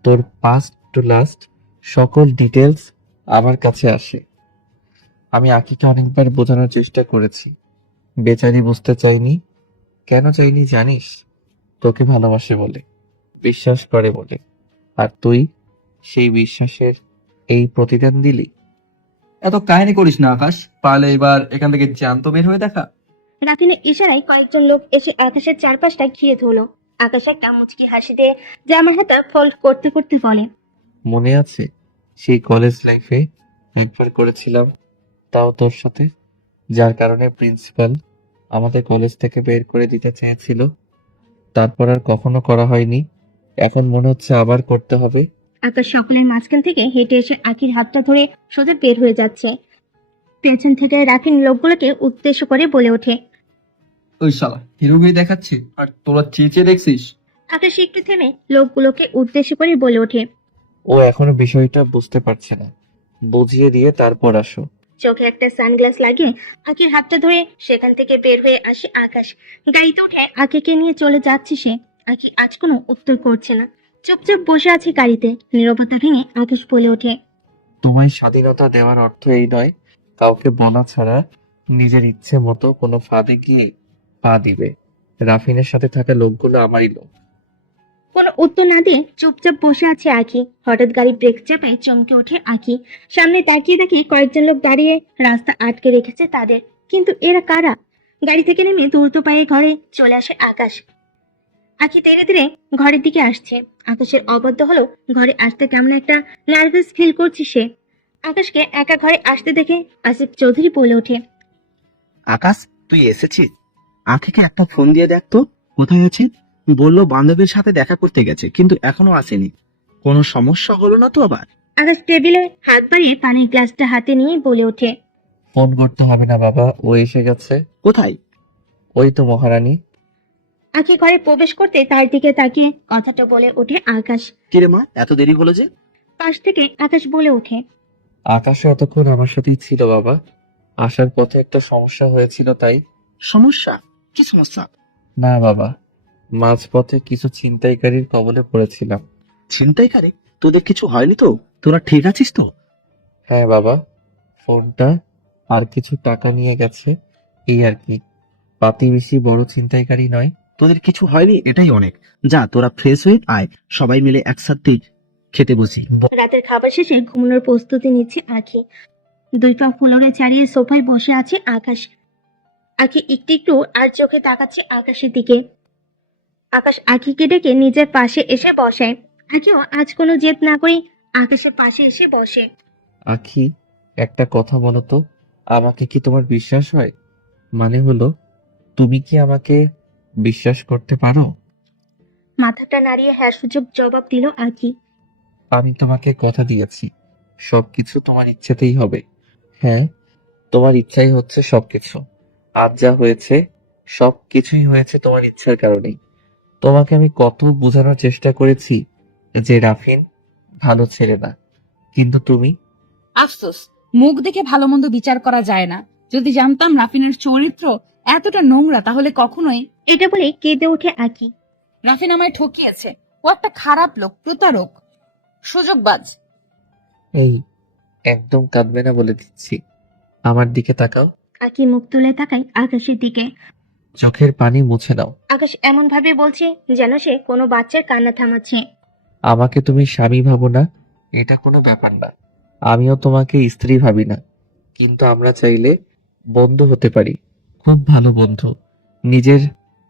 তোর পাস্ট টু লাস্ট সকল ডিটেলস আমার কাছে আসে। আমি আখিকে অনেকবার বোঝানোর চেষ্টা করেছি, বেচারি বুঝতে চাইনি। কেন চাইনি জানিস? তোকে ভালোবাসে বলে, বিশ্বাস করে বলে। আর তুই সেই বিশ্বাসের এই প্রতিদান দিলি। এত কাহিনী করিস না আকাশ, পারলে এবার এখান থেকে জ্যান্ত বের হয়ে দেখা। রাফিনের ইশারায় কয়েকজন লোক এসে আকাশের চারপাশটা ঘিরে ধরলো। আকাশ একটা মুচকি হাসি দিয়ে জামার হাতা ফোল্ড করতে করতে বলে, মনে আছে সেই কলেজ লাইফে একবার করেছিলাম, তাও তোর সাথে, যার কারণে প্রিন্সিপাল আমাদের কলেজ থেকে বের করে দিতে চেয়েছিল। তারপর আর কখনো করা হয়নি। এখন মনে হচ্ছে আবার করতে হবে। আকাশ সকলের মাঝখান থেকে হেঁটে এসে আখির হাতটা ধরে সোজা বের হয়ে যাচ্ছে। পেছন থেকে রাফিন লোকগুলোকে উদ্দেশ্য করে বলে ওঠে। ওই শালা হিরোগিরি দেখাচ্ছে আর তোরা চেঁচিয়ে দেখছিস। আকাশ একটু থেমে লোকগুলোকে উদ্দেশ্য করে বলে ওঠে। ও এখনো বিষয়টা বুঝতে পারছে না, বুঝিয়ে দিয়ে তারপর আসো। চোখে একটা সানগ্লাস লাগিয়ে আখির হাতটা ধরে সেখান থেকে বের হয়ে আসে আকাশ। গাড়িতে উঠে আখিকে নিয়ে চলে যাচ্ছে সে। আখি আজ কোনো উত্তর করছে না, চুপচাপ বসে আছে গাড়িতে। নীরবতা ভেঙে আকাশ বলে ওঠে। তোমায় স্বাধীনতা দেওয়ার অর্থ এই নয় কাউকে বলা ছাড়া নিজের ইচ্ছে মতো কোনো ফাঁদে গিয়ে পা দিবে। রাফিনের সাথে থাকা লোকগুলো আমারই লোক। কোনো উত্তর না দিয়ে চুপচাপ বসে আছে আখি। হঠাৎ গাড়ি ব্রেক চাপে চমকে ওঠে আখি। সামনে তাকিয়ে দেখি কয়েকজন লোক দাঁড়িয়ে রাস্তা আটকে রেখেছে তাদের। কিন্তু এরা কারা? গাড়ি থেকে নেমে দ্রুত পায়ে ঘরে চলে আসে আকাশ। আখি ধীরে ধীরে ঘরের দিকে আসছে। আকাশের অবদ্ধ হলো ঘরে আসতে কেমন একটা নার্ভাস ফিল করছে সে। আকাশকে একা ঘরে আসতে দেখে আসিফ চৌধুরী বলে ওঠে। আকাশ, তুই এসেছিস? আখিকে একটা ফোন দিয়ে দেখ তো কোথায় আছে। বললো বান্ধবীর সাথে দেখা করতে গেছে, কিন্তু এখনো আসেনি। কোনো সমস্যা হলো না তো আবার? আকাশ টেবিলে হাত বাড়িয়ে পানির গ্লাসটা হাতে নিয়ে বলে ওঠে। ফোন করতে হবে না বাবা, ও এসে গেছে। কোথায়? ওই তো মহারানী। আখি ঘরে প্রবেশ করতে তার দিকে তাকিয়ে কথাটা বলে ওঠে আকাশ। কিরে মা, এত দেরি হলো যে? পাশ থেকে আকাশ বলে ওঠে। আকাশে এতক্ষণ আমার সাথেই ছিল বাবা, আসার পথে একটা সমস্যা হয়েছিল তাই। সমস্যা? কি সমস্যা? না বাবা, মাঝপথে কিছু ছিনতাইকারীর কবলে পড়েছিলাম। ছিনতাইকারী? তোদের কিছু হয়নি তো? তোরা ঠিক আছিস তো? হ্যাঁ বাবা, ফোনটা আর কিছু টাকা নিয়ে গেছে, এই আর কি। পাতি বেশি বড় ছিনতাইকারী নয়। তোদের কিছু হয়নি, এটাই অনেক। যা, তোরা ফ্রেশ হয়ে আয়, সবাই মিলে একসাথে খেতে বসি। রাতের খাবার শেষে ঘুমানোর প্রস্তুতি নিচ্ছে আখি। দুই পা ফ্লোরে ছাড়িয়ে সোফায় বসে আছে আকাশ। আখি একটু একটু আর চোখে তাকাচ্ছে আকাশের দিকে। আকাশ আখিকে ডেকে নিজের পাশে এসে বসে। আখিও আজ কোনো জেদ না করে আকাশের পাশে এসে বসে। আখি, একটা কথা বলো তো, আমাকে কি তোমার বিশ্বাস হয়? মানে হলো, তুমি কি আমাকে বিশ্বাস করতে পারো? মাথাটা নাড়িয়ে হ্যাঁ সূচক জবাব দিল আখি। আমি তোমাকে কথা দিয়েছি, সবকিছু তোমার ইচ্ছেতেই হবে। হ্যাঁ, তোমার ইচ্ছাই হচ্ছে সবকিছু। আজ যা হয়েছে সবকিছুই হয়েছে তোমার ইচ্ছার কারণেই। তোমাকে আমি কত বোঝানোর চেষ্টা করেছি যে রাফিন ভালো ছেলে না, কিন্তু তুমি। আফসোস, মুখ দেখে ভালো মন্দ বিচার করা যায় না। যদি জানতাম রাফিনের চরিত্র এতটা নোংরা তাহলে কখনোই। এটা বলে কেঁদে ওঠে আখি। রাফিন আমায় ঠকিয়েছে, ও একটা খারাপ লোক, প্রতারক, সুযোগবাজ। এই, একদম কাঁদবে না বলে দিচ্ছি। আমার দিকে তাকাও, আখি মুখ তুলে তাকায় আকাশের দিকে। চোখের পানি মুছে নাও। আকাশ এমন ভাবে বলছে যেন সে কোনো বাচ্চার কান্না থামাচ্ছে। আমাকে তুমি স্বামী ভাবো না, এটা কোনো ব্যাপার না। আমিও তোমাকে স্ত্রী ভাবি না, কিন্তু আমরা চাইলে বন্ধু হতে পারি, খুব ভালো বন্ধু। নিজের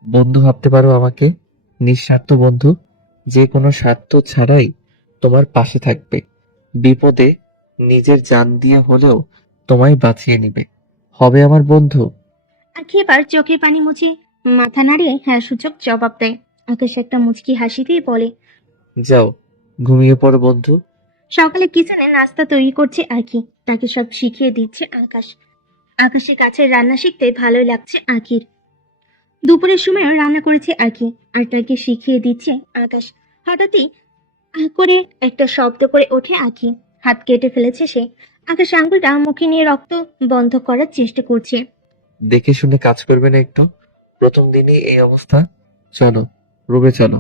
বন্ধু ভাবতে পারো আমাকে, নিঃস্বার্থ বন্ধু, যে কোনো স্বার্থ ছাড়াই তোমার পাশে থাকবে। বিপদে নিজের জান দিয়ে হলেও তোমায় বাঁচিয়ে নিবে, হবে আমার বন্ধু। আখি এবার চোখের পানি মুছে মাথা নাড়িয়ে হ্যাঁ সূচক জবাব দেয়। আকাশ একটা মুচকি হাসি দিয়ে বলে। যাও, ঘুমিয়ে পড়ো বন্ধু। সকালে কিচেনে নাস্তা তৈরি করছে আখি, তাকে সব শিখিয়ে দিচ্ছে আকাশ। আকাশের কাছে রান্না শিখতে ভালোই লাগছে আখির। দুপুরের সময়ও রান্না করেছে আখি আর তাকে শিখিয়ে দিচ্ছে আকাশ। হঠাৎই করে একটা শব্দ করে ওঠে আখি। হাত কেটে ফেলেছে সে। আকাশ আঙ্গুলটা মুখে নিয়ে রক্ত বন্ধ করার চেষ্টা করছে। দেখে শুনে কাজ করবে না একটু? প্রথম দিনই এই অবস্থা। চলো, রুমে চলো,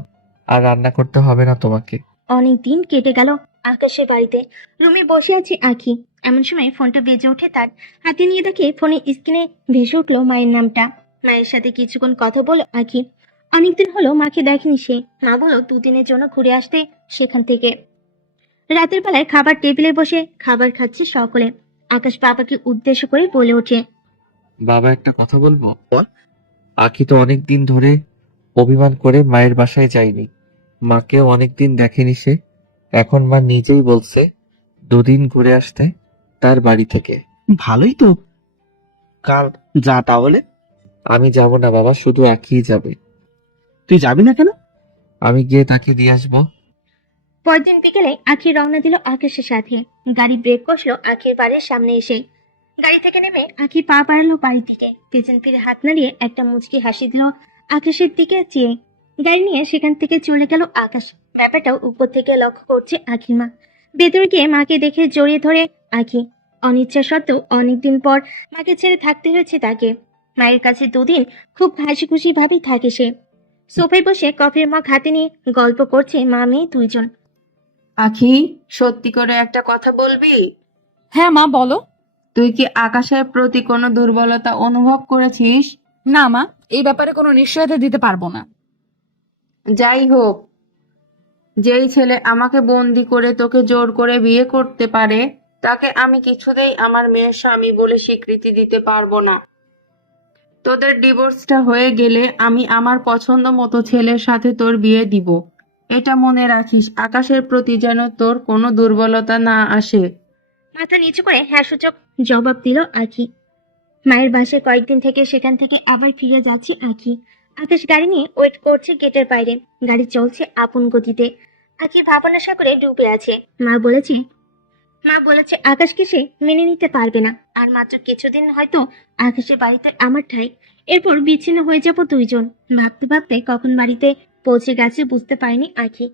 আর রান্না করতে হবে না তোমাকে। অনেক দিন কেটে গেল আকাশের বাড়িতে। রুমে বসে আছে আখি। এমন সময় ফোনটা বেজে ওঠে তার। হাতে নিয়ে দেখে ফোনে স্ক্রিনে ভেসে উঠলো মায়ের নামটা। মায়ের সাথে কিছুক্ষণ কথা বলো আখি। অনেকদিন হলো মাকে দেখেনি সে। মা বলো দুদিনের জন্য ঘুরে আসতে সেখান থেকে। রাতের বেলায় খাবার টেবিলে বসে খাবার খাচ্ছে সকলে। আকাশ বাবাকে উদ্দেশ্য করে বলে ওঠে। বাবা একটা কথা বলবো? বল। আখি তো অনেকদিন ধরে অভিমান করে মায়ের বাসায় যায়নি, মাকেও অনেকদিন দেখেনি সে। এখন মা নিজেই বলছে দুদিন ঘুরে আসতে তার বাড়ি থেকে। ভালোই তো, কাল যা তাহলে। আমি যাব না বাবা, শুধু আখিই যাবে। তুই যাবি না কেন? আমি গিয়ে তাকে দিয়ে আসবো। পরদিন বিকেলে আখি রওনা দিল আকাশের সাথে। গাড়ি ব্রেক কষলো আখির বাড়ির সামনে এসে। গাড়ি থেকে নেমে আখি পা বাড়ালো বাড়ির দিকে। পেছন ফিরে হাত নাড়িয়ে একটা মুচকি হাসি দিল আকাশের দিকে চেয়ে। গাড়ি নিয়ে সেখান থেকে চলে গেল আকাশ। ব্যাপারটাও উপর থেকে লক্ষ্য করছে আখির মা। ভেতরে গিয়ে মাকে দেখে জড়িয়ে ধরে আখি। অনিচ্ছা সত্ত্বেও অনেকদিন পর মাকে ছেড়ে থাকতে হয়েছে তাকে। মায়ের কাছে দুদিন খুব হাসি খুশি ভাবেই থাকে সে। সোফায় বসে কফির মগ হাতে নিয়ে গল্প করছে মা মেয়ে দুইজন। আখি, সত্যি করে একটা কথা বলবি? হ্যাঁ মা, বলো। তুই কি আকাশের প্রতি কোনো দুর্বলতা অনুভব করেছিস? না মা, এই ব্যাপারে কোনো নিশ্চয়তা দিতে পারবো না। যাই হোক, যেই ছেলে আমাকে বন্দি করে তোকে জোর করে বিয়ে করতে পারে, তাকে আমি কিছুতেই আমার মেয়ের স্বামী বলে স্বীকৃতি দিতে পারবো না। তোদের ডিভোর্সটা হয়ে গেলে আমি আমার পছন্দ মতো ছেলের সাথে তোর বিয়ে দিব। এটা মনে রাখিস, আকাশের প্রতি যেন তোর কোনো দুর্বলতা না আসে। মাথা নিচু করে হ্যাঁ সূচক জবাব দিল আখি। মায়ের বাসায় কয়েকদিন থেকে সেখান থেকে আবার ফিরে যাচ্ছে আখি। আকাশ গাড়ি নিয়ে ওয়েট করছে গেটের বাইরে। গাড়ি চলছে আপন গতিতে। আখি ভাবনা সাগরে ডুবে আছে। মা বলেছে আকাশকে সে মেনে নিতে পারবে না। আর মাত্র কিছুদিন হয়তো আকাশের বাড়িতে আমার ঠাঁই। এরপর বিচ্ছিন্ন হয়ে যাব দুইজন। ভাবতে ভাবতে কখন বাড়িতে পৌঁছে গেছে বুঝতে পারেনি আখি।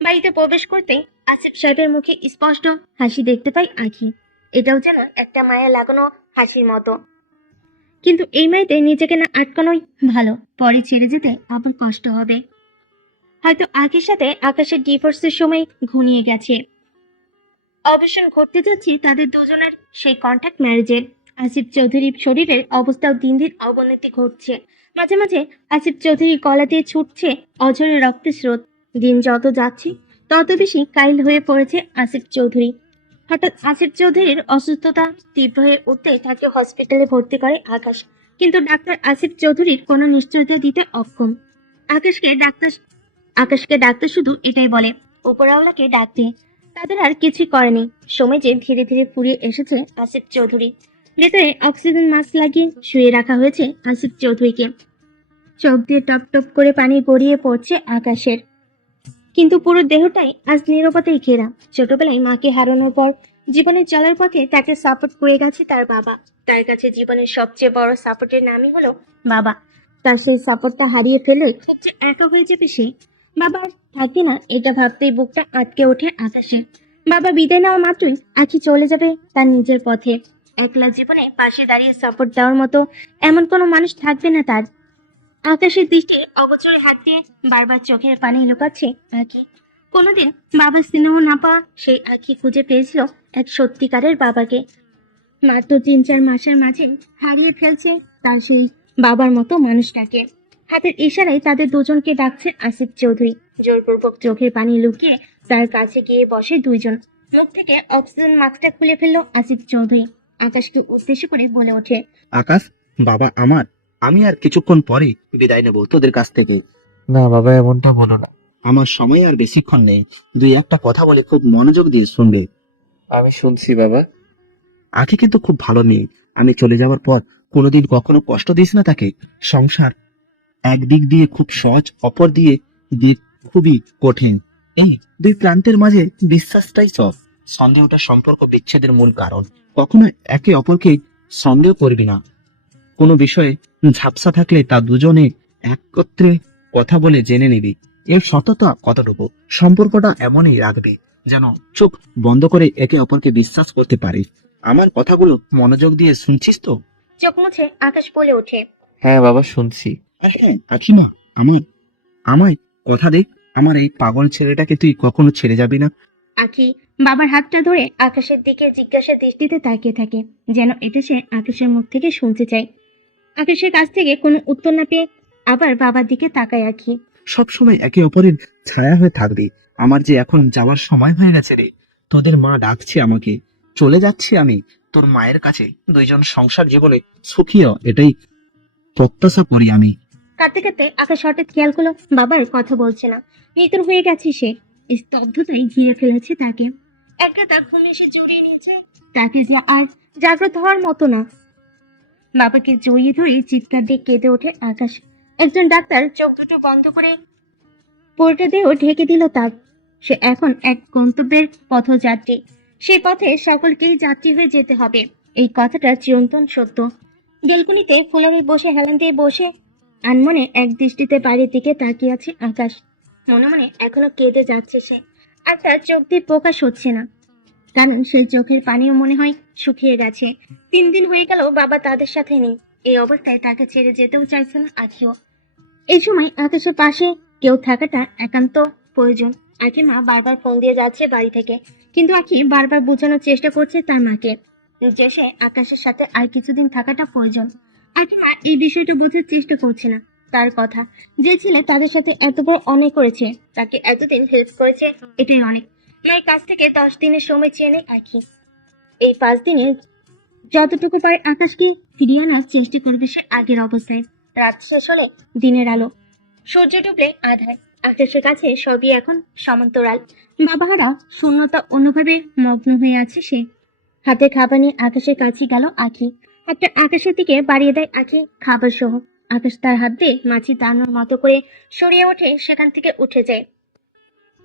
বাড়িতে প্রবেশ করতেই আসিফ সাহেবের মুখে স্পষ্ট হাসি দেখতে পাই আখি। এটাও যেন একটা মায়া লাগানো হাসির মতো। কিন্তু এই মাইতে নিজেকে না আটকানোই ভালো, পরে ছেড়ে যেতে আবার কষ্ট হবে। হয়তো আখির সাথে আকাশের ডিভোর্সের সময় ঘনিয়ে গেছে। অবসান ঘটতে যাচ্ছে তাদের দুজনের সেই কন্ট্যাক্ট ম্যারেজের। আসিফ চৌধুরীর শরীরের অবস্থাও দিন দিন অবনতি ঘটছে। মাঝে মাঝে আসিফ চৌধুরীর গলা দিয়ে ছুটছে অঝরে রক্তের স্রোত। দিন যত যাচ্ছে তত বেশি কাইল হয়ে পড়েছে আসিফ চৌধুরী। হঠাৎ আসিফ চৌধুরীর অসুস্থতা তীব্র হয়ে উঠতে তাকে হসপিটালে ভর্তি করে আকাশ। কিন্তু ডাক্তার আসিফ চৌধুরীর কোনো নিশ্চয়তা দিতে অক্ষম। আকাশকে ডাক্তার শুধু এটাই বলে, উপরওয়ালাকে ডাকতে। তাদের আর কিছুই করেনি। সময় যে ধীরে ধীরে ফুরিয়ে এসেছে আসিফ চৌধুরী। ভেতরে অক্সিজেন মাস্ক লাগিয়ে শুয়ে রাখা হয়েছে আসিফ চৌধুরীকে। চোখ দিয়ে টপ টপ করে পানি গড়িয়ে পড়ছে আকাশের। কিন্তু পুরো দেহটাই আজ নীরবতায় ঘেরা। ছোটবেলায় মাকে হারানোর পর জীবনের চলার পথে তাকে সাপোর্ট করে গেছে তার বাবা। তার কাছে জীবনের সবচেয়ে বড় সাপোর্টের নামই হলো বাবা। তার সেই সাপোর্টটা হারিয়ে ফেলে খুব যে একা হয়ে যাবে সে। বাবা আর থাকবে না এটা ভাবতেই বুকটা আটকে ওঠে আকাশে। বাবা বিদায় নেওয়া মাত্রই আখি চলে যাবে তার নিজের পথে। একলা জীবনে পাশে দাঁড়িয়ে সাপোর্ট দেওয়ার মতো এমন কোনো মানুষ থাকবে না তার। আকাশের দৃষ্টি অগোচরে হাত দিয়ে বারবার চোখের পানি লুকাচ্ছে আঁকি। কোনোদিন বাবার স্নেহ না পাওয়া সেই আঁকি খুঁজে পেয়েছিল এক সত্যিকারের বাবাকে। মাত্র 3-4 মাসের মাঝে হারিয়ে ফেলছে তার সেই বাবার মতো মানুষটাকে। হাতের ইশারায় তাদের দুজনকে ডাকছে আসিফ চৌধুরী। জোরপূর্বক চোখের পানি লুকিয়ে তার কাছে গিয়ে বসে দুইজন। মুখ থেকে অক্সিজেন মাস্কটা খুলে ফেললো আসিফ চৌধুরী। আকাশকে উদ্দেশ্য করে বলে ওঠে, আকাশ, বাবা আমার, আমি আর কিছুক্ষণ পরে বিদায় নেব তোদের কাছ থেকে। না বাবা, এমনটা বলো না। আমার সময় আর বেশিক্ষণ নেই। দুই একটা কথা বলে খুব মনোযোগ দিয়ে শুনবে। আমি শুনছি বাবা। আখি কিন্তু খুব ভালো মেয়ে। আমি চলে যাওয়ার পর কোনোদিন কখনো কষ্ট দিস না তাকে। সংসার একদিক দিয়ে খুব সহজ, অপর দিক খুবই কঠিন। এই দুই প্রান্তের মাঝে বিশ্বাসটাই সব। সন্দেহটা সম্পর্ক বিচ্ছেদের মূল কারণ। কখনো একে অপরকে সন্দেহ করবি না। কোনো বিষয়ে ঝাপসা থাকলে তা দুজনে একত্রে কথা বলে জেনে নিবি এর সততা কতটুকু। সম্পর্কটা এমনই রাখবি যেন চোখ বন্ধ করে একে অপরকে বিশ্বাস করতে পারিস। আমার কথাগুলো মনোযোগ দিয়ে শুনছিস তো? চোখ মুছে আকাশ বলে ওঠে, হ্যাঁ বাবা, শুনছি। আর হ্যাঁ আখিমা, আমায় কথা দে, আমার এই পাগল ছেলেটাকে তুই কখনো ছেড়ে যাবি না। আখি বাবার হাতটা ধরে আকাশের দিকে জিজ্ঞাসা দৃষ্টিতে তাকিয়ে থাকে, যেন এটা সে আকাশের মুখ থেকে শুনতে চায়। আকাশের কাছ থেকে কোনো উত্তর না পেয়ে আবার বাবার দিকে তাকায় আখি। সবসময় একে অপরের ছায়া হয়ে থাকবি। আমার যে এখন যাওয়ার সময় হয়ে গেছে রে। তোদের মা ডাকছে আমাকে, চলে যাচ্ছি আমি। তোর মায়ের কাছে দুইজন সংসার জীবনে সুখী হ, এটাই প্রত্যাশা করি আমি। কাঁদতে কাঁদতে আকাশ হঠাৎ খেয়াল করলো বাবার কথা বলছে না, নিতুর হয়ে গেছে সে। স্তব্ধতাই ঘিরে ফেলেছে তাকে। একগাদা ঘুম এসে জড়িয়ে নিয়েছে তাকে, যে আর জাগ্রত হওয়ার মতো না। বাবাকে জড়িয়ে ধরে চিৎকার দিয়ে কেঁদে ওঠে আকাশ। একজন ডাক্তার চোখ দুটো বন্ধ করে পুরোটা দেহ ঢেকে দিল তার। সে এখন এক গন্তব্যের পথযাত্রী। সেই পথে সকলকেই যাত্রী হয়ে যেতে হবে, এই কথাটা চিরন্তন সত্য। বেলকুনিতে ফুলারে বসে হেলান দিয়ে বসে আনমনে এক দৃষ্টিতে বাড়ির দিকে তাকিয়ে আছে আকাশ। মনে মনে এখনো কেঁদে যাচ্ছে সে, আর তার চোখ দিয়ে প্রকাশ হচ্ছে না, কারণ সেই চোখের পানিও মনে হয় শুকিয়ে গেছে। 3 দিন হয়ে গেল বাবা তাদের সাথে নেই। এই অবস্থায় তাকে ছেড়ে যেতেও চাইছে না আখিও। এই সময় আকাশের পাশে কেউ থাকাটা একান্ত প্রয়োজন। আখি মা বারবার ফোন দিয়ে যাচ্ছে বাড়ি থেকে, কিন্তু আখি বারবার বোঝানোর চেষ্টা করছে তার মাকে যে সে আকাশের সাথে আর কিছুদিন থাকাটা প্রয়োজন। আখি মা এই বিষয়টা বোঝার চেষ্টা করছে না। তার কথা, যে ছেলে তাদের সাথে এত বড় অনেক করেছে, তাকে এতদিন হেল্প করেছে, এটাই অনেক। মায়ের কাছ থেকে 10 দিনের সময় চেয়ে নেয় আখি। এই 5 দিনে যতটুকু পারে আকাশকে ফিরিয়ে আনার চেষ্টা করবে সে আগের অবস্থায়। রাত শেষ হলে দিনের আলো, সূর্য ডুবলে আধার। আকাশের কাছে সবই এখন সমান্তরাল। বাবাহারা শূন্যতা অন্যভাবে মগ্ন হয়ে আছে সে। হাতে খাবার নিয়ে আকাশের কাছে গেল আখি। হাতটা আকাশের দিকে বাড়িয়ে দেয় আখি খাবার সহ। আকাশ তার হাত দিয়ে মাছি দাঁড়ানোর মতো করে সরিয়ে ওঠে, সেখান থেকে উঠে যায়।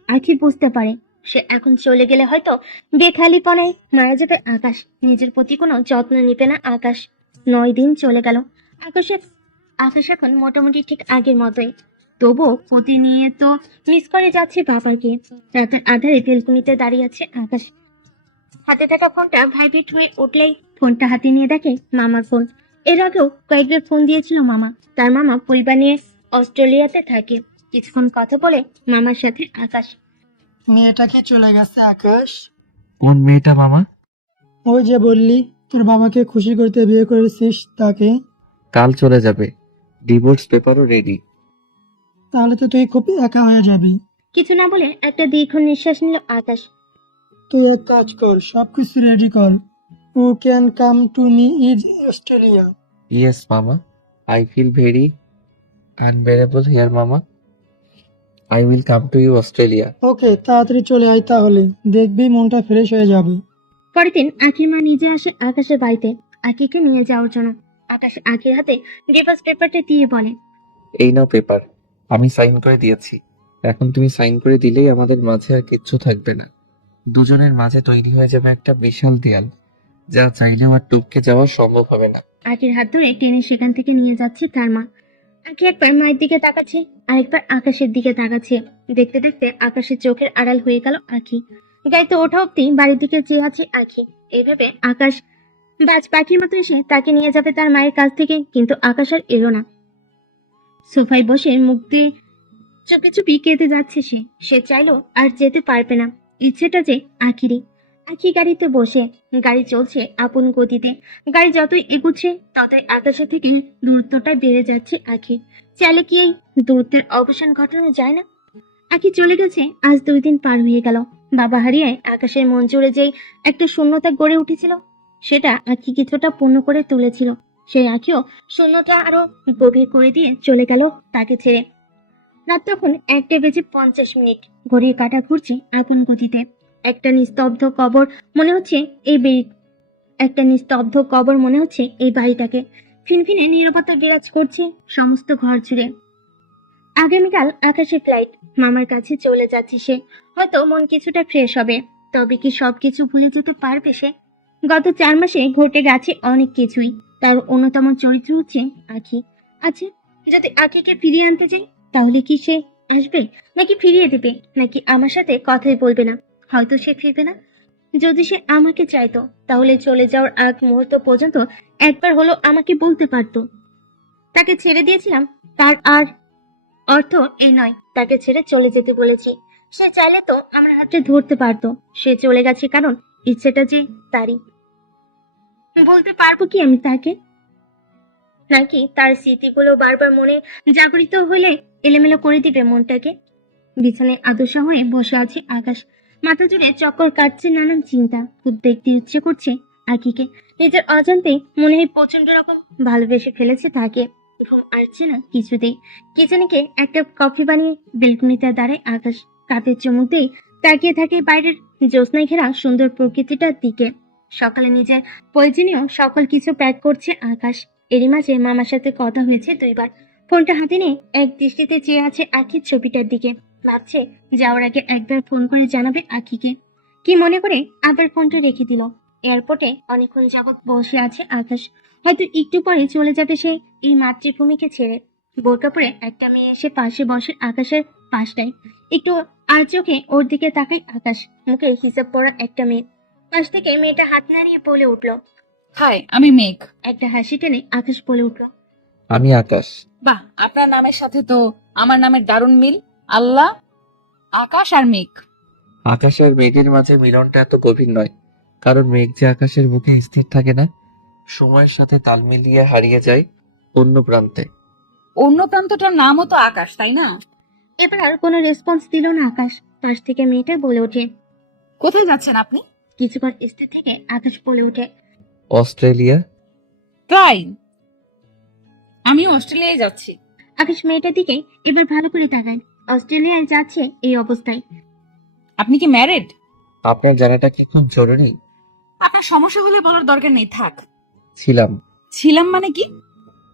আখি বুঝতে পারে সে এখন চলে গেলে হয়তো বেখালিপনায় মারা যাবে আকাশ। নিজের প্রতি কোনো যত্ন নিবে না আকাশ। 9 দিন চলে গেল। আকাশ এখন মোটামুটি ঠিক আগের মতোই, তবুও প্রতিনিয়ত মিস করে যাচ্ছে বাবাকে। রাতের আধারে বেলকুনিতে দাঁড়িয়ে আছে আকাশ। হাতে থাকা ফোনটা ভাইব্রেট হয়ে উঠলেই ফোনটা হাতে নিয়ে দেখে মামার ফোন। এর আগেও কয়েকবার ফোন দিয়েছিল মামা। তার মামা পরিবার নিয়ে অস্ট্রেলিয়াতে থাকে। কিছুক্ষণ কথা বলে মামার সাথে আকাশ। মেয়েটা কি চলে গেছে আকাশ? কোন মেয়েটা মামা? ওই যে বললি তোর বাবাকে খুশি করতে বিয়ে করেছিস তাকে। কাল চলে যাবে, ডিভোর্স পেপারও রেডি। তাহলে তো তুই খুব একা হয়ে যাবি। কিছু না বলে একটা দীর্ঘ নিঃশ্বাস নিল আকাশ। তুই এক কাজ কর, সবকিছু রেডি কর। ও can come to me is Australia. Yes মামা, I feel very unbearable here মামা। I will come to you Australia. Okay, তাড়াতাড়ি চলে আয়, তাহলে দেখবি মনটা ফ্রেশ হয়ে যাবে। পরের দিন আখির মা নিজে আসে আকাশের বাড়িতে আখিকে নিয়ে যাওয়ার জন্য। আকাশ আখির হাতে ডিভোর্স পেপারটা দিয়ে বলে, এই নাও পেপার, আমি সাইন করে দিয়েছি। এখন তুমি সাইন করে দিলেই আমাদের মাঝে আর কিচ্ছু থাকবে না। দুজনের মাঝে তৈরি হয়ে যাবে একটা বিশাল দেয়াল, যা চাইলেও আর টপকে যাওয়া সম্ভব হবে না। আখির হাত ধরে টেনে সেখান থেকে নিয়ে যাচ্ছে তার মা। আখি একবার মায়ের দিকে তাকাচ্ছে, আরেকবার আকাশের দিকে তাকাচ্ছে। দেখতে দেখতে আকাশের চোখের আড়াল হয়ে গেল আখি। গাড়িতে ওঠা অব্দি বাড়ির দিকে চেয়ে আছে আখি। এইভাবে আকাশ বাজ পাখির মতো এসে তাকে নিয়ে যাবে তার মায়ের কাছ থেকে, কিন্তু আকাশ আর এলো না। সোফায় বসে মুখ দিয়ে চুপি চুপি কেঁদে যাচ্ছে সে। সে চাইলেও আর যেতে পারবে না। ইচ্ছেটা যে আখিরই। আখি গাড়িতে বসে, গাড়ি চলছে আপন গতিতে। গাড়ি যতই এগুচ্ছে ততই আকাশের থেকে দূরত্বটা বেড়ে যাচ্ছে আখি। চাইলে কি এই দূরত্বের অবসান ঘটানো যায় না? আখি চলে গেছে আজ 2 দিন পার হয়ে গেল। বাবা হারিয়ে আকাশের মন জুড়ে যেই একটা শূন্যতা গড়ে উঠেছিল, সেটা আখি কিছুটা পূর্ণ করে তুলেছিল। সেই আখিও শূন্যতা আরো গভীর করে দিয়ে চলে গেল তাকে ছেড়ে। রাত তখন 1:50 ঘড়ির কাঁটা ঘুরছে আপন গতিতে। একটা নিস্তব্ধ কবর মনে হচ্ছে এই বাড়িটাকে। ফিনফিনে নীরবতা বিরাজ করছে সমস্ত ঘর জুড়ে। আগামীকাল আকাশে ফ্লাইট। মামার কাছে চলে যাচ্ছে সে। হয়তো মন কিছুটা ফ্রেশ হবে, তবে কি সবকিছু ভুলে যেতে পারবে সে? গত 4 মাসে ঘটে গেছে অনেক কিছুই। তার অন্যতম চরিত্র হচ্ছে আখি। আচ্ছা, যদি আখিকে ফিরিয়ে আনতে চাই, তাহলে কি সে আসবে, নাকি ফিরিয়ে দেবে, নাকি আমার সাথে কথাই বলবে না? হয়তো সে ফিরবে না। যদি সে আমাকে চাইতো, তাহলে চলে যাওয়ার আগ মুহূর্ত পর্যন্ত একবার হলো আমাকে বলতে পারতো। তাকে ছেড়ে দিয়েছিলাম, তার আর অর্থ এই নয় তাকে ছেড়ে চলে যেতে বলেছি। সে চাইলে তো আমার হাতে ধরতে পারতো। সে চলে গেছে কারণ ইচ্ছেটা যে তারই। বলতে পারবো কি আমি তাকে? নাকি তার স্মৃতিগুলো বারবার মনে জাগরিত হলে এলোমেলো করে দিবে মনটাকে? বিছানায় আদর্শ হয়ে বসে আছে আকাশ। মাথা জুড়ে চক্কর কাটছে নানান চিন্তা। খুব দেখতে ইচ্ছে করছে আকিকে। নিজের অজান্তেই মনে হয় প্রচন্ড রকম ভালোবেসে ফেলেছে তাকে। ঘুম আসছে না কিছুতেই। কিচেনে একটা কফি বানিয়ে বেলকনিতে দাঁড়ায় আকাশ। কাপের চুমুক দিয়ে তাকিয়ে থাকে বাইরের জ্যোৎস্নায় ঘেরা সুন্দর প্রকৃতিটার দিকে। সকালে নিজের প্রয়োজনীয় সকল কিছু প্যাক করছে আকাশ। এরই মাঝে মামার সাথে কথা হয়েছে 2বার। ফোনটা হাতে নিয়ে এক দৃষ্টিতে চেয়ে আছে আখির ছবিটার দিকে। ভাবছে যাওয়ার আগে একবার ফোন করে জানাবে আখিকে। কি মনে করে আবার ফোনটা রেখে দিল। এয়ারপোর্টে অনেকক্ষণ যাবৎ বসে আছে আকাশ। হয়তো একটু পরে চলে যাবে সে এই মাতৃভূমিকে ছেড়ে। বোরকা পরে একটা মেয়ে এসে পাশে বসে আকাশের পাশটায়। একটু আর চোখে ওর দিকে তাকায় আকাশ। মুখে হিসাব পড়া একটা মেয়ে। পাশ থেকে মেয়েটা হাত নাড়িয়ে বলে উঠল। হাই, আমি মেঘ। একটা হাসি টেনে আকাশ বলে উঠল। আমি আকাশ। বাহ, আপনার নামের সাথে তো আমার নামের দারুণ মিল। আল্লাহ, আকাশ আর মেঘ। আকাশ আর মেঘের মাঝে মিলনটা এত গভীর নয়, কারণ মেঘ যে আকাশের বুকে স্থির থাকে না, সময়ের সাথে তাল মিলিয়ে হারিয়ে যায় অন্য প্রান্তে। অন্য প্রান্তটার নামও তো আকাশ, তাই না? এবার আর কোনো রেসপন্স দিল না আকাশ। পাশ থেকে মেয়েটা বলে ওঠে। কোথায় যাচ্ছেন আপনি? কিছুক্ষণ স্থির থেকে আকাশ বলে ওঠে। অস্ট্রেলিয়া। তাই? আমিও অস্ট্রেলিয়ায় যাচ্ছি। আকাশ মেয়েটার দিকে এবার ভালো করে তাকায়। অস্ট্রেলিয়ায় যাচ্ছে এই অবস্থায়। আপনি কি ম্যারিড? আপনার জানাটা কি খুব জরুরি? আপনার সমস্যা হলে বলার দরকার নেই, থাক। ছিলাম। ছিলাম মানে কি?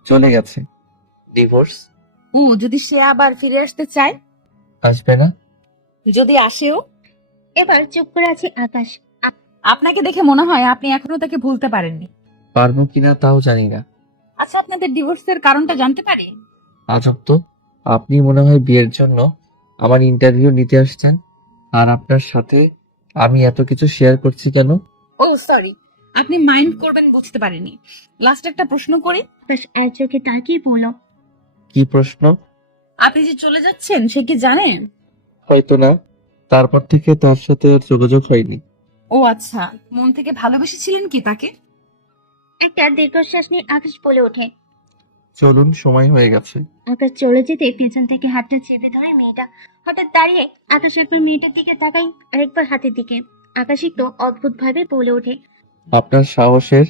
চলে গেছে। ডিভোর্স। ও, যদি সে আবার ফিরে আসতে চায়? আসবে না। যদি আসেও? এবার চুপ করে আছে আকাশ। আপনাকে দেখে মনে হয় আপনি এখনো তাকে ভুলতে পারেননি। পারবো কিনা তাও জানি না। আচ্ছা, আপনাদের ডিভোর্সের কারণটা জানতে পারি? আজব তো, আপনি মনে হয় বিয়ের জন্য আমার ইন্টারভিউ নিতে আসছেন, আর আপনার সাথে আমি এত কিছু শেয়ার করছি কেন? ও সরি, আপনি মাইন্ড করবেন বুঝতে পারিনি। লাস্ট একটা প্রশ্ন করি। আকাশ এক চোখে তাকিয়ে বলল। কি প্রশ্ন? আপনি যে চলে যাচ্ছেন সে কি জানে? হয়তো না, তারপর থেকে তার সাথে আর যোগাযোগ হয়নি। ও আচ্ছা, মন থেকে ভালোবেসেছিলেন কি তাকে? একটা দীর্ঘশ্বাস নিয়ে আকাশ বলে ওঠে। চলুন, সময় হয়ে গেছে। আকাশ চলে যেতে পেছন থেকে হাতটা চেপে ধরে মেয়েটা। হঠাৎ দাঁড়িয়ে আকাশ একবার মেয়েটার দিকে তাকাই, আরেকবার হাতের দিকে। আকাশ একটু অদ্ভুত ভাবে বলে ওঠে। আপনার সাহসের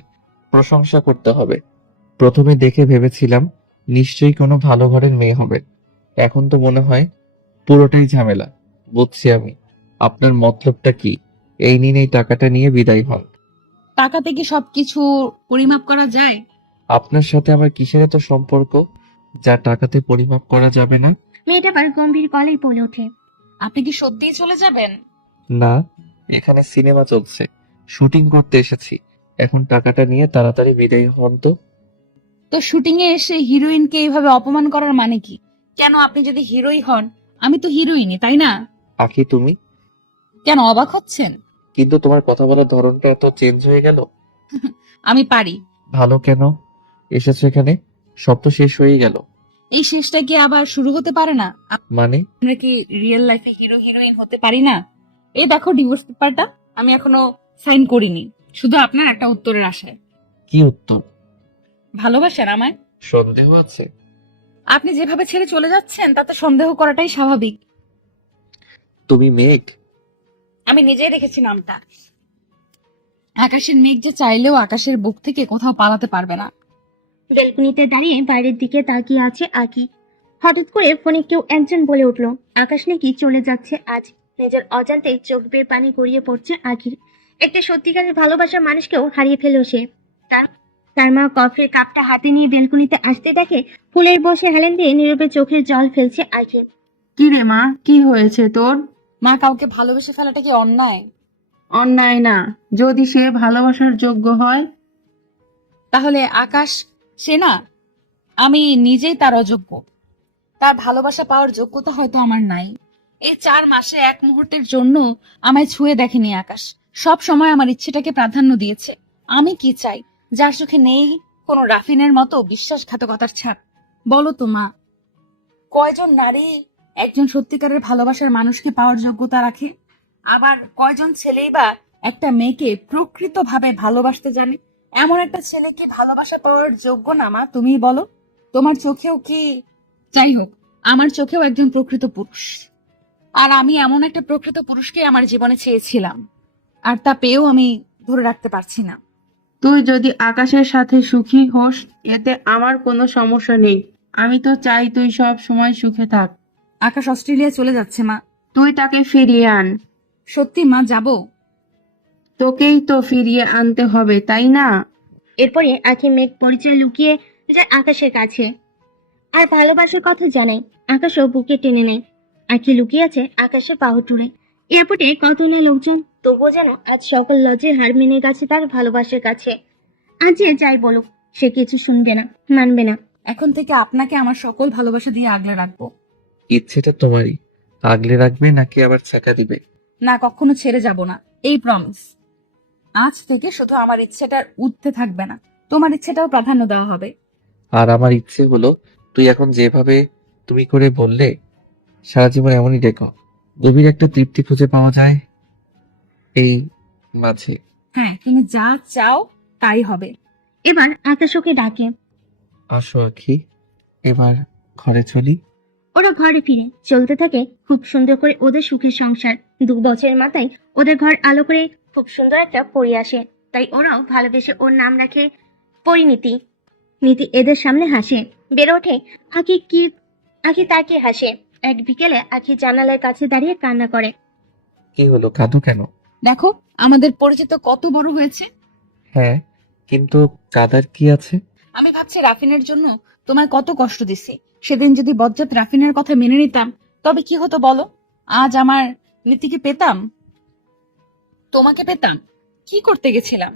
প্রশংসা করতে হবে। প্রথমে দেখে ভেবেছিলাম নিশ্চয়ই কোনো ভালো ঘরের মেয়ে হবে, এখন তো মনে হয় পুরোটাই ঝামেলা। বুঝছি আমি। আপনার মতলবটা কি? এই নিন, এই টাকাটা নিয়ে বিদায় হন। টাকাতে কি সবকিছু পরিমাপ করা যায়? আপনার সাথে আমার কিসের এত সম্পর্ক যা টাকাতে পরিমাপ করা যাবে না? মেয়েটা আবার গম্ভীর গলায় বলে ওঠে। আপনি কি সত্যিই চলে যাবেন? না, এখানে সিনেমা চলছে, শুটিং করতে এসেছি। এখন টাকাটা নিয়ে তাড়াতাড়ি বিদায় হন তো। তো শুটিং এ এসে হিরোইনকে এইভাবে অপমান করার মানে কি? কেন, আপনি যদি হিরোই হন, আমি তো হিরোইনই, তাই না? আখি, তুমি কেন অবাক হচ্ছেন? কিন্তু তোমার কথা বলার ধরনটা এত চেঞ্জ হয়ে গেল। আমি পারি। ভালো, কেন এসেছো এখানে? সব তো শেষ হয়ে গেল। এই শেষটা কি আবার শুরু হতে পারে না? মানে? আমরা কি রিয়েল লাইফে হিরো হিরোইন হতে পারি না? এই দেখো ডিভোর্স পেপারটা, আমি এখনো সাইন করিনি, শুধু আপনার একটা উত্তরের আশায়। কি উত্তর? ভালোবাসেন আমায়? সন্দেহ আছে? আপনি যেভাবে ছেড়ে চলে যাচ্ছেন তাতে সন্দেহ করাটাই স্বাভাবিক। তুমি মেঘ? আমি নিজেই রেখেছি নামটা। আকাশের মেঘ যে চাইলেও আকাশের বুক থেকে কোথাও পালাতে পারবে না। বেলকনিতে দাঁড়িয়ে বাইরের দিকে তাকিয়ে আছে আকি। হঠাৎ করে ফোনে কেউ একজন বলে উঠল আকাশ নাকি চলে যাচ্ছে আজ। নিজের অজান্তেই চোখ বেয়ে পানি গড়িয়ে পড়ছে আকির। একটা সত্যিকারের ভালোবাসার মানুষকেও হারিয়ে ফেলল সে। তার মা কফির কাপটা হাতে নিয়ে বেলকনিতে আসতে দেখে ফুলের বসে হেলেন দিয়ে নীরবে চোখের জল ফেলছে আকি। কি রে মা, কি হয়েছে তোর? মা, কাউকে ভালোবেসে ফেলাটা কি অন্যায়? অন্যায় না, যদি সে ভালোবাসার যোগ্য হয়। তাহলে আকাশ সে না? আমি নিজেই তার অযোগ্য। তার ভালোবাসা পাওয়ার যোগ্যতা হয়তো আমার নাই। এই 4 মাসে এক মুহূর্তের জন্য আমায় ছুঁয়ে দেখেনি আকাশ। সব সময় আমার ইচ্ছেটাকে প্রাধান্য দিয়েছে। আমি কি চাই? যার চোখে নেই কোনো রাফিনের মতো বিশ্বাসঘাতকতার ছাপ। বলো তো মা, কয়জন নারী একজন সত্যিকারের ভালোবাসার মানুষকে পাওয়ার যোগ্যতা রাখে? আবার কয়জন ছেলেই বা একটা মেয়েকে প্রকৃতভাবে ভালোবাসতে জানে? এমন একটা ছেলে কি ভালোবাসা পাওয়ার যোগ্য না মা, তুমিই বলো। তোমার চোখেও কি? যাই হোক, আমার চোখেও একজন প্রকৃত পুরুষ। আর আমি এমন একটা প্রকৃত পুরুষকে আমার জীবনে চেয়েছিলাম, আর তা পেয়েও আমি ধরে রাখতে পারছি না। তুই যদি আকাশের সাথে সুখী হোস এতে আমার কোনো সমস্যা নেই। আমি তো চাই তুই সব সময় সুখে থাক। আকাশ অস্ট্রেলিয়া চলে যাচ্ছে মা। তুই তাকে ফিরিয়ে আন। সত্যি মা, যাব। তোকেই তো ফিরিয়ে আনতে হবে, তাই না? এরপরে আখি মেঘ পরিচয় লুকিয়ে যায় আকাশের কাছে আর ভালোবাসার কথা জানায়। আকাশও বুকে টেনে নেয়। আখি লুকিয়ে আছে আকাশের পাহুটুরে। এয়ারপোর্টে কত না লোকজন, তবুও যেন আজ সকল লজ্জের হার মেনে গেছে তার ভালোবাসার কাছে। আজ যে যাই বলুক সে কিছু শুনবে না, মানবে না। এখন থেকে আপনাকে আমার সকল ভালোবাসা দিয়ে আগলে রাখবো। ইচ্ছেটা তোমারই, আগলে রাখবে নাকি আবার ছাকা দিবে? না, কখনো ছেড়ে যাব না, এই প্রমিস। আজ থেকে শুধু আমার ইচ্ছেটার ঊর্ধ্বে থাকবে না, তোমার ইচ্ছেটাও প্রাধান্য দেওয়া হবে। আর আমার ইচ্ছে হলো তুই এখন যেভাবে তুমি করে বললে সারা জীবন এমনই রেখো। গভীর একটা তৃপ্তি খুঁজে পাওয়া যায় এই মাঝে। হ্যাঁ, তুমি যা চাও তাই হবে। এবার আকাশ ওকে ডাকে। আসো আখি, এবার ঘরে চলি। ওরা ঘরে ফিরে চলতে থাকে খুব সুন্দর করে ওদের সুখের সংসার। 2 বছরের মাথায় ওদের ঘর আলো করে খুব সুন্দর একটা পরি আসে, তাই ওরাও ভালোবেসে ওর নাম রাখে পরিণীতি। নীতি এদের সামনে হাসে, বেড়ে ওঠে। আখি তাকিয়ে হাসে। এক বিকেলে আখি জানালার কাছে দাঁড়িয়ে কান্না করে। কি হলো, কাঁদো কেন? দেখো আমাদের পরিচিত কত বড় হয়েছে। হ্যাঁ, কিন্তু কাদার কি আছে? আমি ভাবছি রাফিনের জন্য তোমায় কত কষ্ট দিছি। সেদিন যদি বজ্জাত রাফিনের কথা মেনে নিতাম তবে কি হতো বলো? আজ আমার নীতিকে পেতাম, তোমাকে পেতাম। কি করতে গেছিলাম?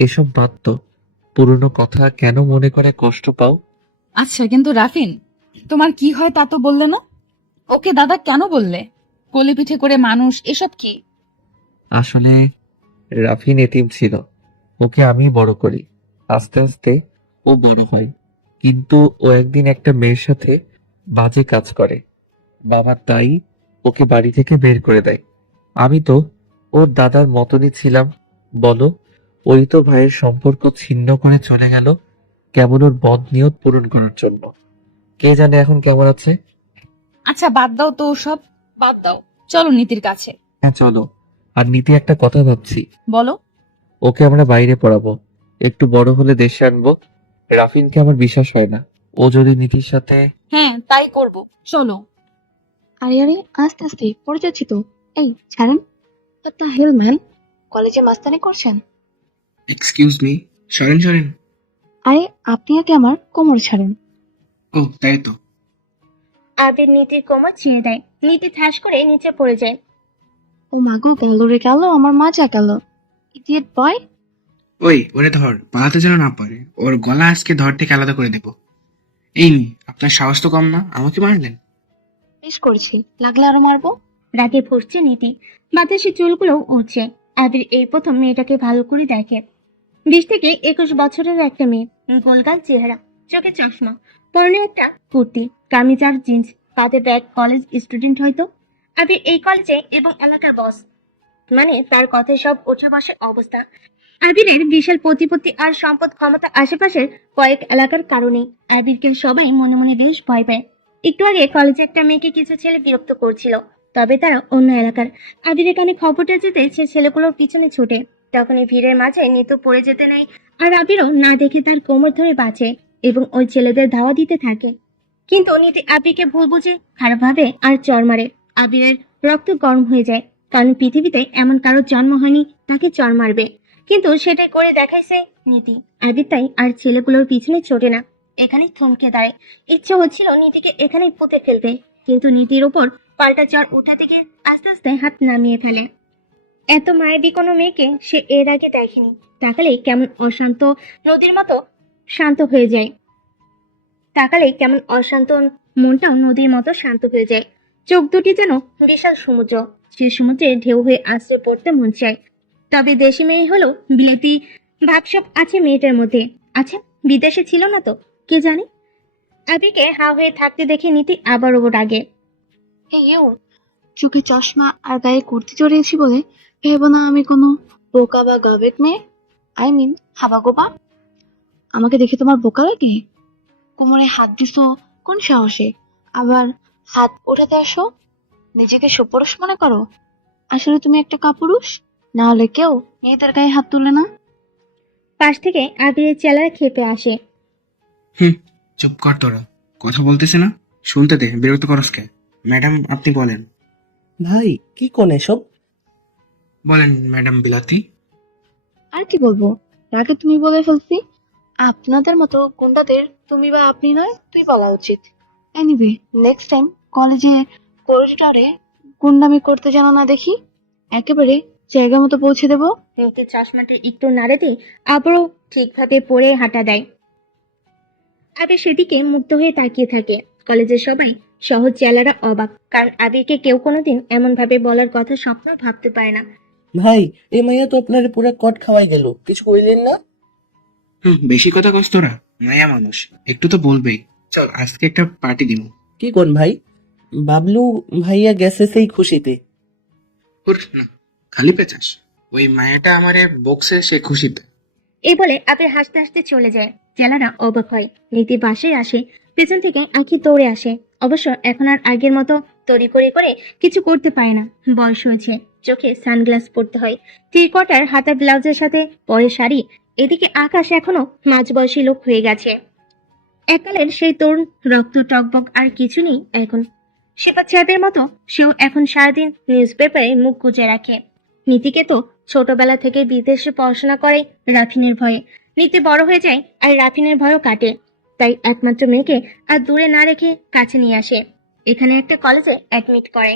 এসব বাদ তো, পুরনো কথা কেন মনে করে কষ্ট পাও? আচ্ছা, কিন্তু রাফিন তোমার কি হয় তা তো বললে না। ওকে দাদা কেন বললে? কোলে পিঠে করে মানুষ, এসব কি? আসলে রাফিন এতিম ছিল, ওকে আমি বড় করি। আস্তে আস্তে ও বড় হয়, কিন্তু ও একদিন একটা মেয়ের সাথে বাজে কাজ করে। বাবা তাই ওকে বাড়ি থেকে বের করে দেয়। আমি তো ওর দাদার মতনই ছিলাম বলো। ওই তো ভাইয়ের সম্পর্ক ছিন্ন করে চলে গেল কেবল ওর বদ নিয়ত পূরণ করার জন্য। কে জানে এখন কেমন আছে। আচ্ছা বাদ দাও তো, সব বাদ দাও, চলো নীতির কাছে। হ্যাঁ চলো। আর নীতি একটা কথা ভাবছি, বলো। ওকে আমরা বাইরে পড়াবো, একটু বড় হলে দেশে আনবো। রাফিনকে আমার বিশ্বাস হয় না, ও যদি নীতির সাথে। হ্যাঁ তাই করব, চলো। আরে আরে, আস্তে আস্তে পড়ে যাচ্ছি তো। এই ছাড়েন। What the hell, man? কলেজে মাস্তানি করছেন? এক্সকিউজ মি, সরেন সরেন। আরে আপনি আগে আমার কোমর ছাড়েন। ও তাই তো। আবির নীতির কোমর ছিঁড়ে দেয়। নীতি ঠাস করে নিচে পড়ে যায়। ও মাগো, গেল রে গেল, আমার মাজা গেল। ইডিয়েট বয়। ওই ওরে ধর, পালাতে যেন না পারে। ওর গলা আজকে ধর থেকে আলাদা করে দেবো। এই নি, আপনার সাহস তো কম না, আমাকে মারলেন। মিস করেছি, লাগলে আরো মারবো। রাগে ফুঁসছে নীতি, বাতাসে চুলগুলো উঠছে। আবির এই প্রথম মেয়েটাকে ভালো করে দেখে। 20 থেকে 21 বছরের একটা মেয়ে, গোলগাল চেহারা, চোখে চশমা, পরনে একটা কুর্তি, কামিজ আর জিন্স, তাতে ব্যাগ, কলেজ স্টুডেন্ট হয়তো। আবির এই কলেজে এবং এলাকার বস, মানে তার কথায় সব ওঠে বসে অবস্থা। আবিরের বিশাল প্রতিপত্তি আর সম্পদ ক্ষমতা আশেপাশের কয়েক এলাকার কারণে আবিরকে সবাই মনে মনে বেশ ভয় পায়। একটু আগে কলেজে একটা মেয়েকে কিছু ছেলে বিরক্ত করছিল, তবে তারা অন্য এলাকার। আবিরের কানে খবরটা যেতে সে ছেলেগুলোর পিছনে ছুটে, তখনই ভিড়ের মাঝে নিতু পড়ে যেতে নেয়। আর আবিরও না দেখে তার কোমর ধরে বাঁচে এবং ওই ছেলেদের ধাওয়া দিতে থাকে। কিন্তু নীতি আবিরকে ভুল বুঝে খারাপভাবে আর চড় মারে। আবিরের রক্ত গরম হয়ে যায়, কারণ পৃথিবীতে এমন কারোর জন্ম হয়নি তাকে চড় মারবে। কিন্তু সেটাই করে দেখাইছে নীতি। আবির তাই আর ছেলেগুলোর পিছনে ছোটে না, এখানেই থমকে দাঁড়ায়। ইচ্ছে হচ্ছিল নীতিকে এখানেই পুঁতে ফেলবে, কিন্তু নীতির ওপর পাল্টা চড় উঠাতে গিয়ে আস্তে আস্তে হাত নামিয়ে ফেলে। এত মায়াবী কোনো মেয়েকে সে এর আগে দেখেনি। তাকালেই কেমন অশান্ত নদীর মতো শান্ত হয়ে যায়। তাকালেই কেমন অশান্ত মনটাও নদীর মতো শান্ত হয়ে যায়। চোখ দুটি যেন বিশাল সমুদ্র, সে সমুদ্রে ঢেউ হয়ে আশ্রে পড়তে মন চায়। তবে দেশি মেয়ে হলো বিলেতি ভাবসব আছে মেয়েটার মধ্যে। আচ্ছা বিদেশে ছিল না তো, কে জানে। আবিকে হা হয়ে থাকতে দেখে নীতি আবারও রাগে। এই ইউ, চোখে চশমা আর গায়ে কুর্তি চড়িয়েছি বলে ভেবো না আমি কোনো বোকা বা গাবেক মেয়ে। আই মিন হাবাগোবা। আমাকে দেখে তোমার বোকা লাগে? কোমরে হাত দিছো কোন সাহসে? আবার হাত ওঠাতে আসো, নিজেকে সুপুরুষ মনে করো? আসলে তুমি একটা কাপুরুষ, না হলে কেউ মেয়েদের গায়ে হাত তুলে না। পাশ থেকে আবিরের চেলারা খেপে আসে। হুম, চুপ কর তোরা, কথা বলতেছে না, শুনতে দে, বিরক্ত করস কে? ম্যাডাম আপনি বলেন। ভাই কি কোন এসব? বলেন ম্যাডাম বিলাতি। আর কি বলবো, রাগে তুমি বলে ফেলছি। আপনাদের মতো গুন্ডাদের তুমি বা আপনি নয় তুই বলা উচিত। এনিওয়ে, নেক্সট টাইম কলেজে করিডরে গুন্ডামি করতে যেন না দেখি। একেবারে জায়গা মতো পৌঁছে দেবো। নীতি চশমাটা একটু নাড়ে দিয়ে আবারও ঠিকভাবে পরে হাঁটা দেয়। আবির সেদিকে মুগ্ধ হয়ে তাকিয়ে থাকে। কলেজের সবাই সহজ চেলারা অবাক, কারণ আবিরকে কেউ কোনোদিন এমন ভাবে বলার কথা স্বপ্ন ভাবতে পারে না। ভাই এই মাইয়া তো আপনার পুরো কট খাওয়াই গেল, কিছু কইলেন না? বেশি কথা কস তোরা, মায়া মানুষ একটু তো বলবেই। চল আজকে একটা পার্টি দিব। কি কোন ভাই? বাবলু ভাইয়া গেছে সেই খুশিতে। না, খালি পেঁচাস। ওই মায়াটা আমারে বক্সে, সে খুশিতে। এই বলে আবির হাসতে হাসতে চলে যায়। চেলারা অবাক হয়। নীতি বাসায় আসে, পেছন থেকে আঁখি দৌড়ে আসে। অবশ্য এখন আর আগের মতো তড়িঘড়ি করে কিছু করতে পারে না, বয়স হয়েছে, চোখে সানগ্লাস পরতে হয়। ত্রিকোয়ার্টার হাতা ব্লাউজের সাথে পরে শাড়ি। এদিকে আকাশ এখনো মাঝবয়সী লোক হয়ে গেছে। এককালের সেই তরুণ রক্ত টকবক আর কিছু নেই এখন। সেপাচ্ছাদের মতো সেও এখন সারাদিন নিউজ পেপারে মুখ গুজে রাখে। নীতিকে তো ছোটবেলা থেকে বিদেশে পড়াশোনা করে রাফিনের ভয়ে। নীতি বড় হয়ে যায় আর রাফিনের ভয়ও কাটে। তাই একমাত্র মেয়েকে আর দূরে না রেখে কাছে নিয়ে আসে। এখানে একটা কলেজে অ্যাডমিট করে।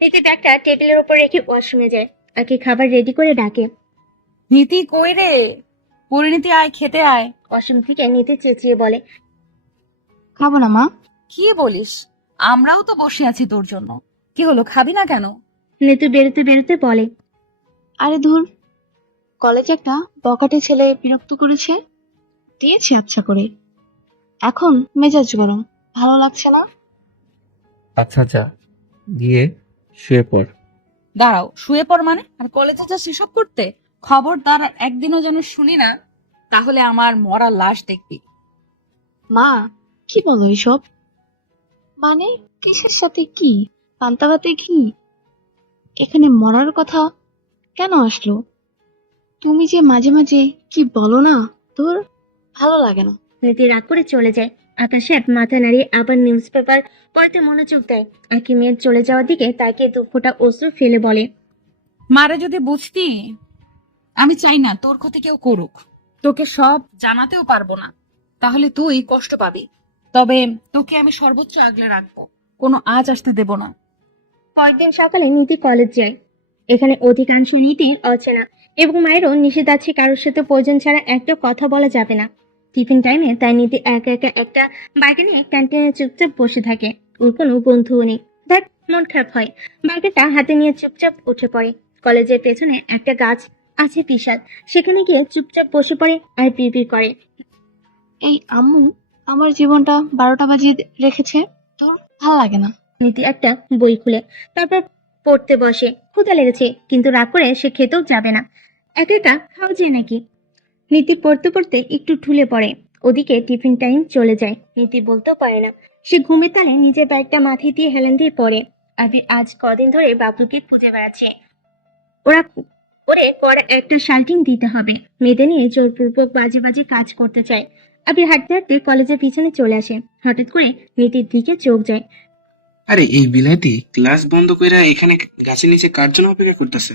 নীতি ব্যাগটা টেবিলের ওপর রেখে ওয়াশরুমে যায়। আগে খাবার রেডি করে ডাকে। নীতি কই রে? পরিণীতি আয়, খেতে আয়। ওয়াশরুম থেকে নীতি চেঁচিয়ে বলে, খাবো না মা। কি বলিস? আমরাও তো বসে আছি তোর জন্য। কি হলো, খাবি না কেন? নীতি বেরোতে বেরোতে বলে, আরে ধুর, কলেজে একটা বকাটে ছেলে বিরক্ত করেছে, দিয়েছি আচ্ছা করে। এখন মেজাজ গরম, ভালো লাগছে না। আচ্ছা যা, গিয়ে শুয়ে পড়। দাঁড়াও, শুয়ে পড় মানে? আর কলেজে যা সেসব করতে? খবরদার আর একদিনও যেন শুনি না, তাহলে আমার মরা লাশ দেখবি। মা, কি বলো এসব? মানে কিসের সাথে কি? পান্তা ভাতে ঘি? এখানে মরার কথা কেন আসলো? তুমি যে মাঝে মাঝে কি বলো না, তোর ভালো লাগে না। নীতি রাগ করে চলে যায়। আকাশে এক মাথা নাড়িয়ে আবার নিউজ পেপার পড়তে মনোযোগ দেয়। আঁকি মেয়ের চলে যাওয়ার দিকে তাকিয়ে দু ফোঁটা অশ্রু ফেলে বলে, মারে যদি বুঝতি, আমি চাই না তোর ক্ষতি কেউ করুক। তোকে সব জানাতেও পারবো না, তাহলে তুই কষ্ট পাবি। তবে তোকে আমি সর্বোচ্চ আগলে রাখবো, কোনো আজ আসতে দেব না। পরের দিন সকালে নীতি কলেজ যায়। এখানে অধিকাংশ নীতির অচেনা এবং মায়েরও নিষেধ আছে, কারোর সাথে প্রয়োজন ছাড়া একটা কথা বলা যাবে না। টিফিন টাইমে তাই নীতি একা একা একটা বাইকে নিয়ে ক্যান্টিনে চুপচাপ বসে থাকে। ওর কোনো বন্ধুও নেই। দেখ, মন খারাপ হয়। বাইকটা হাতে নিয়ে চুপচাপ উঠে পড়ে। কলেজের পেছনে একটা গাছ আছে বিশাল, সেখানে গিয়ে চুপচাপ বসে পড়ে আর বিড়বিড় করে, এই আম্মু আমার জীবনটা 12টা বাজিয়ে রেখেছে, তোর ভালো লাগে না। নীতি একটা বই খুলে তারপর পড়তে বসে। ক্ষুধা লেগেছে, কিন্তু রাগ করে সে খেতেও যাবে না। একা একা খাও যে নাকি। নীতি পড়তে পড়তে একটু ঢুলে পড়ে। ওদিকে টিফিন টাইম চলে যায়। নীতি বলতেও পারে না। সে ঘুমের তালে নিজের ব্যাগটা মাথায় দিয়ে হেলান দিয়ে পড়ে। আজ কদিন ধরে বাবুকে খুঁজে বেড়াচ্ছে। ওরা ওরে কড়া একটা শাল্টিং দিতে হবে। মেয়েদের নিয়ে জোরপূর্বক বাজে বাজে কাজ করতে চায়। আবির হাঁটতে হাঁটতে কলেজের পিছনে চলে আসে। হঠাৎ করে নীতির দিকে চোখ যায়। আরে এই বিলাতি ক্লাস বন্ধ কইরা এখানে গাছের নিচে কার জন্য অপেক্ষা করতেছে?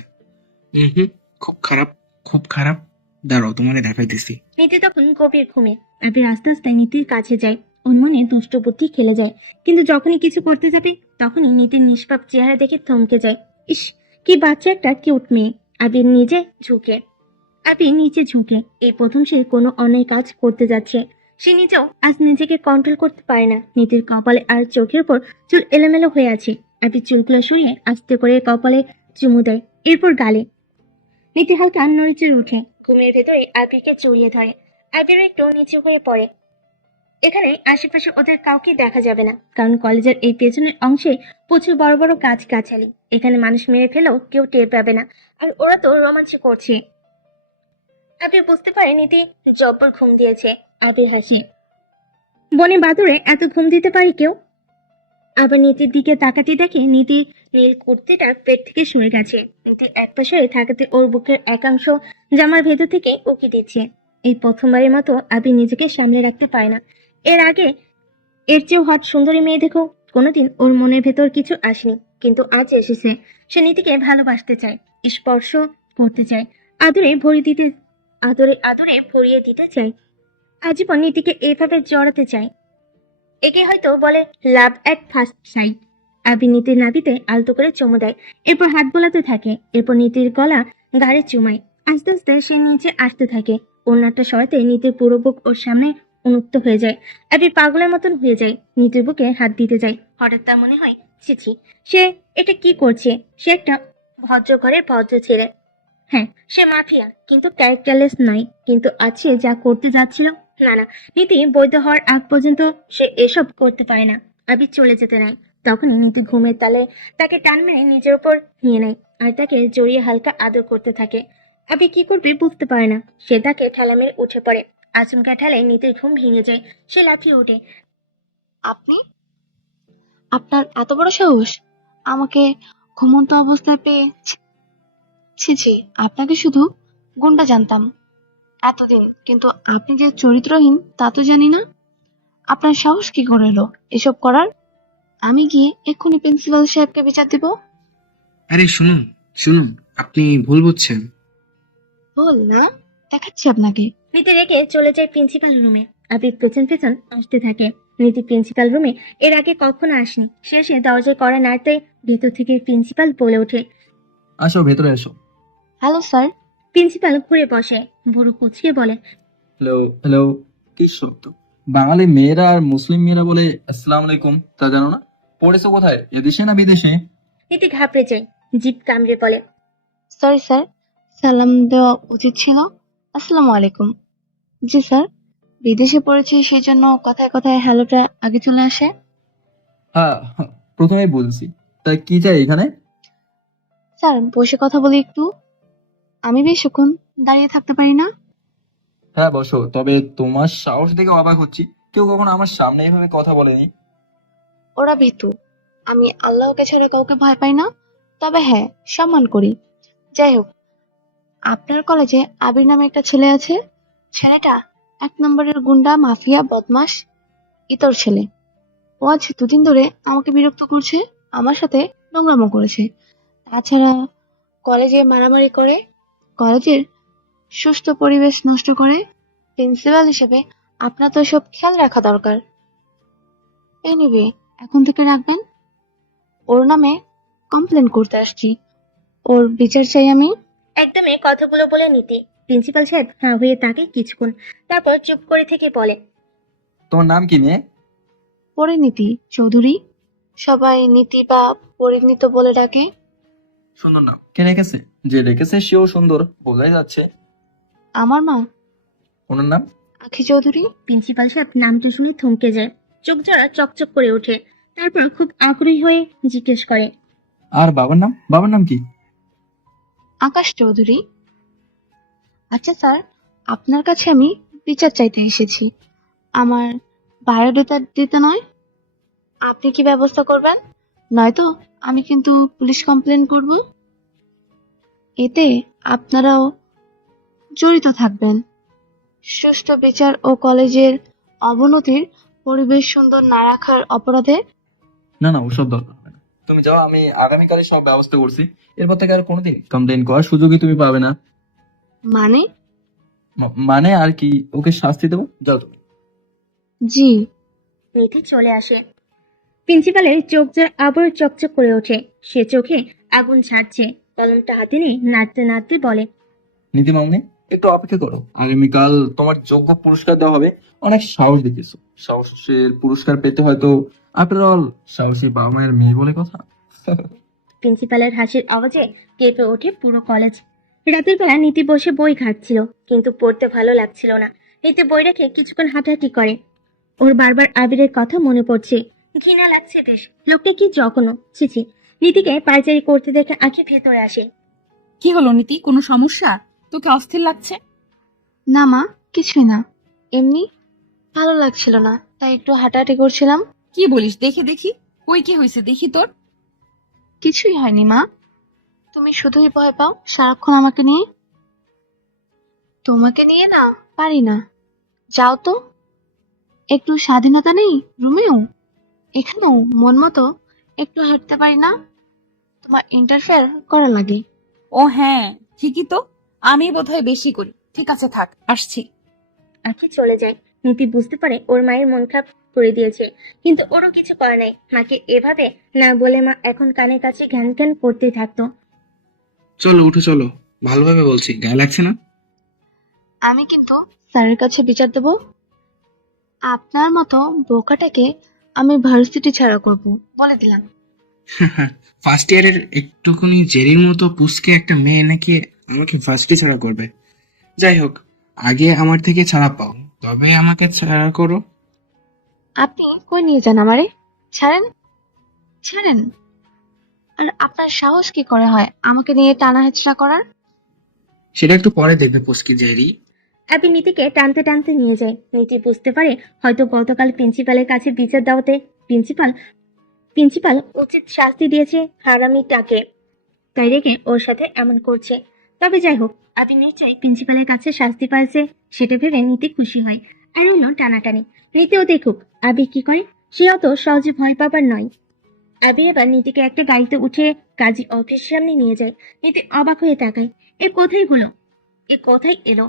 হুম, খুব খারাপ, খুব খারাপ। দাঁড়াও, তোমারে দেখাইতেছি। নীতি তখন গভীর ঘুমে। আবির আস্তে আস্তে নীতির কাছে যায়। ওর মনে দুষ্ট বুদ্ধি খেলে যায়, কিন্তু যখনই কিছু করতে যাবে তখনই নীতির নিষ্পাপ চেহারা দেখে থমকে যায়। ইস, কি বাচ্চা একটা কিউট মেয়ে। আবির নিচে ঝুঁকে এই প্রথম সে কোনো অন্যায় কাজ করতে যাচ্ছে। সে নিজেও আজ নিজেকে কন্ট্রোল করতে পারে না। নীতির কপালে আর চোখের উপর চুল এলোমেলো হয়ে আছে। আবির চুলগুলো সরিয়ে আস্তে করে কপালে চুমু দেয়, এরপর গালে। নীতি হালকা নড়েচড়ে উঠে ঘুমের ভেতরে আবিরকে জড়িয়ে ধরে। আবির একটু নিচু হয়ে পড়ে। এখানে আশেপাশে ওদের কাউকে দেখা যাবে না, কারণ কলেজের এই পেছনের অংশে প্রচুর বড় বড় গাছগাছালি। এখানে মানুষ মেরে ফেলেও কেউ টের পাবে না, আর ওরা তো রোমাঞ্চ করছে। আবির বুঝতে পারে নীতি জব্বর ঘুম দিয়েছে। আবির হাসি, বনে বাদুড়ে এত ঘুম দিতে পারি কেউ? আবার নীতির দিকে তাকাতে দেখে নীতি নীল কুর্তিটা পেট থেকে সরে গেছে। নীতি এক পাশে থাকাতে ওর বুকের একাংশ জামার ভেতর থেকে উকি দিচ্ছে। এই প্রথমবারের মতো আবি নিজেকে সামলে রাখতে পারে না। এর আগে এর চেয়েও হট সুন্দরী মেয়ে দেখো কোনোদিন ওর মনের ভেতর কিছু আসেনি, কিন্তু আজ এসেছে। সে নীতিকে ভালোবাসতে চায়, স্পর্শ করতে চায়, আদরে আদরে ভরিয়ে দিতে চায়, আজীবন নীতিকে এইভাবে জড়াতে চায়। একে হয়তো বলে লাভ অ্যাট ফার্স্ট সাইট। আবি নীতির নাভিতে আলতো করে চুমু দেয়, এরপর হাত বোলাতে থাকে, এরপর নীতির গলা গাড়ে চুমায়। আস্তে আস্তে সে নিচে আসতে থাকে। ওড়নাটা সরাতে নীতির পুরো বুক ওর সামনে উন্মুক্ত হয়ে যায়। আবি পাগলের মতন হয়ে যায়, নীতির বুকে হাত দিতে যায়। হঠাৎ তার মনে হয়, ছিছি, সে এটা কি করছে? সে একটা ভদ্র ঘরের ভদ্র ছেলে। হ্যাঁ, সে মাফিয়া, কিন্তু ক্যারেক্টারলেস নয়। কিন্তু আজ সে যা করতে যাচ্ছিল, না না, নীতি বৈধ হওয়ার আগ পর্যন্ত সে এসব করতে পারে না। আবি চলে যেতে নেয়। তখনই নীতি ঘুমের তালে তাকে টান মেরে নিজের উপর নিয়ে নেয় আর তাকে জড়িয়ে হালকা আদর করতে থাকে। আবি কি করবে বুঝতে পারে না। সে তাকে ঠেলা মেরে উঠে পড়ে। আচমকা ঠেলায় নীতির ঘুম ভেঙে যায়। সে লাফিয়ে ওঠে। আপনি? আপনার এত বড় সাহস আমাকে ঘুমন্ত অবস্থায় পেয়ে? ছি ছি, আপনাকে শুধু গুন্ডা জানতাম এতদিন, কিন্তু আপনি যে চরিত্রহীন তা তো জানি না। আপনার সাহস কি করে এলো এসব করার? আমি গিয়ে এক্ষুনি প্রিন্সিপাল সাহেবকে বিচার দিব। আরে শুনুন শুনুন, আপনি ভুল বুঝছেন। বল না, দেখাচ্ছি আপনাকে। নীতি রেখে চলে যায় প্রিন্সিপাল রুমে। আবি পেছন পেছন আসতে থাকে। নীতি প্রিন্সিপাল রুমে এর আগে কখনো আসেনি। সে দরজায় কড়া নাড়তে ভেতর থেকে প্রিন্সিপাল বলে ওঠে, আসো ভেতরে এসো। Hello sir. প্রিন্সিপাল ঘুরে বসে, বুড়ো কুচকে বলে, হ্যালো হ্যালো। কি শব্দ? বাঙালি মেয়েরা আর মুসলিম মেয়েরা বলে আসসালামু আলাইকুম, তা জানো না? পড়েছো কোথায়, এদেশে না বিদেশে? নীতি ঘাবড়ে যায়, জিভ কামড়ে বলে, সরি স্যার, সালাম দেওয়া উচিত ছিল। আসসালামু আলাইকুম। জি স্যার, বিদেশে পড়েছি সেই জন্য কথায় কথায় হ্যালোটা আগে চলে আসে। হ্যাঁ হ্যাঁ, প্রথমেই বলছি। তাই কি চাই এখানে? স্যার বসে কথা বলি একটু, আমি বেশিক্ষণ দাঁড়িয়ে থাকতে পারি না। হ্যাঁ বসো, তবে তোমার সাহস দেখে অবাক হচ্ছি, কেউ কখনো আমার সামনে এভাবে কথা বলেনি। ওরা ভীতু, আমি আল্লাহকে ছাড়া কাউকে ভয় পাই না, তবে হ্যাঁ সম্মান করি। যাই হোক, আপনার কলেজে আবির নামে একটা ছেলে আছে। ছেলেটা 1 নম্বরের গুন্ডা, মাফিয়া, বদমাস, ইতর ছেলে। ও আজ 2 দিন ধরে আমাকে বিরক্ত করছে, আমার সাথে নোংরামো করেছে। তাছাড়া কলেজে মারামারি করে, কলেজের সুস্থ পরিবেশ নষ্ট করে। প্রিন্সিপাল হিসেবে আপনার তো সব খেয়াল রাখা দরকার। এনিওয়ে, এখন থেকে রাখবেন। ওর নামে কমপ্লেন করতে আসছি, ওর বিচার চাই আমি। একদমই কথাগুলো বলে নীতি। প্রিন্সিপাল সাহেব হ্যাঁ হয়ে তাকে কিছুক্ষণ, তারপর চুপ করে থেকে বলে, তোমার নাম কি মেয়ে? পরিণীতি চৌধুরী, সবাই নীতি বা পরিণীত বলে ডাকে। সুন্দর নাম কে রেখেছে? যে রেখেছে সেও সুন্দর, বোঝাই যাচ্ছে। আমার মা ওনার নাম? আখি চৌধুরী। প্রিন্সিপাল সাহেব নামটা শুনে থমকে যায়, চোখ জোড়া চকচক করে ওঠে। তারপর খুব আগ্রহী হয়ে জিজ্ঞেস করে, আর বাবার নাম? বাবার নাম কি? আকাশ চৌধুরী। আচ্ছা স্যার, আপনার কাছে আমি বিচার চাইতে এসেছি, আমার বায়োডাটা দিতে নয়। আপনি কি ব্যবস্থা করবেন? নয়তো আমি কিন্তু পুলিশ কমপ্লেন করব। এতে আপনারাও জড়িত থাকবেন। সুষ্ঠু বিচার ও কলেজের অবনতির পরিবেশ সুন্দর না রাখার অপরাধে। না না, ওসব দরকার হবে না। তুমি যাও, আমি আগামীকালে সব ব্যবস্থা করছি। এরপর থেকে আর কোনোদিন কমপ্লেন করার সুযোগই তুমি পাবে না। মানে? মানে আর কি, ওকে শাস্তি দেবো, যাও তুমি। জি। নীতি চলে আসে। প্রিন্সিপালের চোখ জোড়া আবার চকচক করে ওঠে। সে চোখে আগুন ছাড়ছে, কলমটা হাতে নিয়ে নাড়তে নাড়তে বলে, নীতি মামনি, একটু অপেক্ষা করো, আগামীকাল তোমার যোগ্য পুরস্কার দেওয়া হবে। অনেক সাহস দেখিয়েছো, সাহসের পুরস্কার পেতে হয়তো আফটার অল সাহসী বাবা মায়ের মেয়ে বলে কথা। প্রিন্সিপালের হাসির আওয়াজে কেঁপে ওঠে পুরো কলেজ। রাতের বেলা নীতি বসে বই ঘাটছিল, কিন্তু পড়তে ভালো লাগছিল না। নীতি বই রেখে কিছুক্ষণ হাঁটাহাঁটি করে। ওর বারবার আবিরের কথা মনে পড়ছে। ঘৃণা লাগছে বেশ, লোকটা কি জঘন্য, ছিছি। নীতিকে পায়চারি করতে দেখে আঁখি ভেতরে আসে। কি হলো নীতি, কোনো সমস্যা? তোকে অস্থির লাগছে? না মা, কিছুই না, এমনি ভালো লাগছিল না, তাই একটু হাঁটাহাঁটি করছিলাম। কি বলিস, দেখে দেখি। কই কি হয়েছে দেখি তোর? কিছুই হয়নি মা, তুমি শুধুই ভয় পাও সারাক্ষণ আমাকে নিয়ে। তোমাকে নিয়ে না পারি না, যাও তো। একটু স্বাধীনতা নেই রুমেও? এখানেও মন মতো একটু হাঁটতে পারি না, তোমার ইন্টারফেয়ার করা লাগে। ও হ্যাঁ, ঠিকই তো, আমি বোধহয় বেশি করি। ঠিক আছে থাক, আসছি। আখি চলে যায়। নীতি বুঝতে পারে ওর মায়ের মন খারাপ করে দিয়েছে, কিন্তু ওরও কিছু করে নাই। মাকে এভাবে না বলে মা এখন কানের কাছে ঘ্যান ঘ্যান করতেই থাকতো। চলো উঠো চলো, ভালোভাবে বলছি, গায়ে লাগছে না? আমি কিন্তু স্যারের কাছে বিচার দেব। আপনার মতো বোকাটাকে আমি ভার্সিটি ছাড়া করব, বলে দিলাম। ফার্স্ট ইয়ারের একটুখানি জেরির মতো পুচকে একটা মেয়ে নাকি আমাকে ফার্স্টে ছাড়া করবে? যাই হোক, আগে আমার থেকে ছাড়া পাও, তবে আমাকে ছাড়া করো। আপনি কই নিয়ে যান আমারে? ছাড়েন, ছাড়েন। আর আপনার সাহস কি করে হয় আমাকে নিয়ে টানা হেঁচড়া করার? সেটা একটু পরে দেখবে পুচকি জেরি। অ্যাবি নীতিকে টানতে টানতে নিয়ে যায়। নীতি বুঝতে পারে হয়তো গতকাল প্রিন্সিপালের কাছে বিচার দেওয়াতে প্রিন্সিপাল প্রিন্সিপাল উচিত শাস্তি দিয়েছে হারামিটাকে, তাই রেখে ওর সাথে এমন করছে। তবে যাই হোক, অ্যাবি নিশ্চয়ই প্রিন্সিপালের কাছে শাস্তি পাইছে, সেটা ভেবে নীতি খুশি হয়। আর হইল টানাটানি। নীতিও দেখুক অ্যাবি কি করে, সে অত সহজে ভয় পাবার নয়। অ্যাবি এবার নীতিকে একটা গাড়িতে উঠে কাজী অফিসের সামনে নিয়ে যায়। নীতি অবাক হয়ে তাকায়, এ কোথায় হলো, এ কোথায় এলো।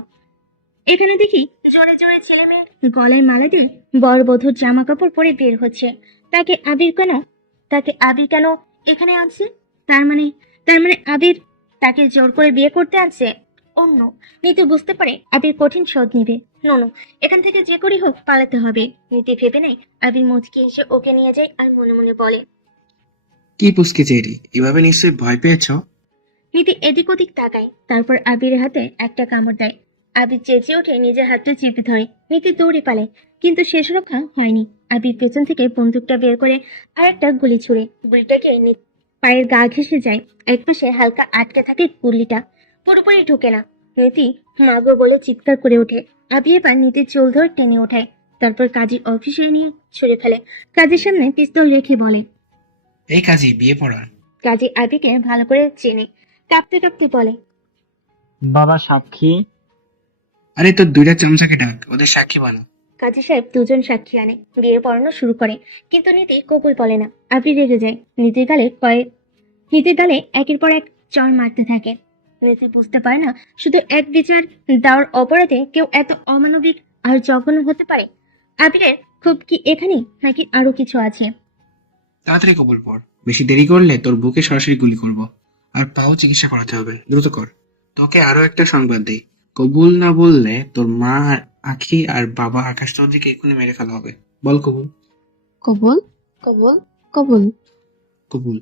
এখানে দেখি জোরে জোরে ছেলে মেয়ে গলায় মালা দিয়ে বর বধূর জামা কাপড় পরে বের হচ্ছে। তাকে আবির কেন এখানে আনছে? তার মানে আবির তাকে জোর করে বিয়ে করতে আনছে। অন্য নীতি বুঝতে পারে আবির কঠিন শোধ নিবে। ননু, এখান থেকে যে করেই হোক পালাতে হবে। নীতি ভেবে নেয়। আবির মুচকি এসে ওকে নিয়ে যায় আর মনে মনে বলে। কি পুচকি জেরি, এভাবে নিশ্চয়ই ভয় পেয়েছ? নীতি এদিক ওদিক তাকায়, তারপর আবিরের হাতে একটা কামড় দেয়। আবির চেঁচিয়ে ওঠে, নিজের হাতটা চেপে ধরে। নীতি দৌড়ে পালায়, কিন্তু শেষ রক্ষা হয়নি। আবির পেছন থেকে বন্দুকটা বের করে আর একটা গুলি ছুড়ে। গুলিটাকে পায়ের গা ঘেঁষে যায়। একপাশে হালকা আটকে থাকে গুলিটা, পুরোপুরি ঢুকে না। নীতি মাগো বলে চিৎকার করে ওঠে। আবি এবার নীতির চুল ধরে টেনে ওঠায়, তারপর কাজী অফিসে নিয়ে ছুড়ে ফেলে। কাজীর সামনে পিস্তল রেখে বলে। এই কাজী বিয়ে পড়া। কাজী আবিকে ভালো করে চেনে, কাঁপতে কাঁপতে বলে। বাবা সাক্ষী। আরে তোর দুইটা চামচাকে ডাক, ওদের সাক্ষী বানা। কাজী সাহেব দুজন সাক্ষী আনে, বিয়ে পড়ানো শুরু করে, কিন্তু নীতি কবুল বলে না। আবি রেগে যায়, নীতির গালে একের পর এক চড় মারতে থাকে। নীতি বুঝতে পারে না শুধু এক বিচার দেওয়ার অপরাধে কেউ এত অমানবিক আর জঘন্য হতে পারে। আবিরের খুব কি এখানেই, নাকি আরো কিছু আছে? তাড়াতাড়ি কবুল পড়, বেশি দেরি করলে তোর বুকে সরাসরি গুলি করব। আর পাও চিকিৎসা করাতে হবে, দ্রুত কর। তোকে আরো একটা সংবাদ দেই, কবুল না বললে তোর মা আখি আর বাবা আকাশ চৌধুরীকে এক্ষুনি মেরে ফেলা হবে। বল কবুল। কবুল, কবুল, কবুল। কবুল।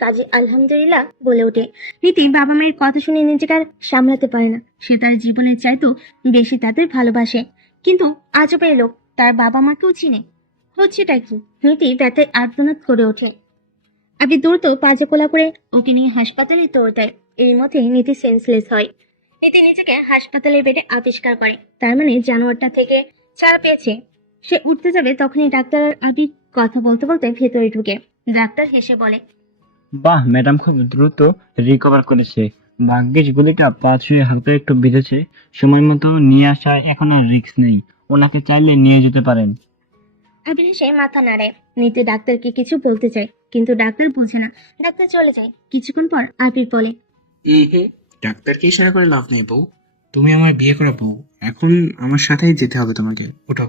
কাজী আলহামদুলিল্লাহ বলে ওঠে। নীতি বাবা মায়ের কথা শুনে নিজেকে আর সামলাতে পারে না। সে তার জীবনের চাইতো বেশি তাদের ভালোবাসে, কিন্তু আজব এই লোক তার বাবা মাকেও চিনে। হচ্ছেটা কি? নীতি ব্যথায় আর্তনাদ করে ওঠে। আবি দ্রুত পাজে কোলা করে ওকে নিয়ে হাসপাতালে দৌড় দেয়। এর মধ্যে নীতি সেন্সলেস হয়। নীতি নিজেকে হাসপাতালের বেডে আবিষ্কার করে, তার মানে জানোয়ারটা থেকে ছাড়া পেয়েছে। সে উঠতে যাবে, তখনই ডাক্তার আর আবি কথা বলতে বলতে ভেতরে ঢুকে। ডাক্তার হেসে বলে। বাহ, ম্যাডাম খুব দ্রুত রিকভার করেছে। ভাগ্যিস গুলিটা পা ছুঁয়ে হালকা একটু বিঁধেছে। সময় মতো নিয়ে আসা এখন আর রিস্ক নেই, ওনাকে চাইলে নিয়ে যেতে পারেন। আবির হেসে মাথা নাড়ায়। নীতি ডাক্তারকে কিছু বলতে চায়, কিন্তু ডাক্তার বোঝে না। ডাক্তার চলে যায়। কিছুক্ষণ পর আবির বলে। ডাক্তারকে ইশারা করে লাভ নেই বউ, তুমি আমার বিয়ে করা বউ, এখন আমার সাথেই যেতে হবে তোমাকে। উঠো।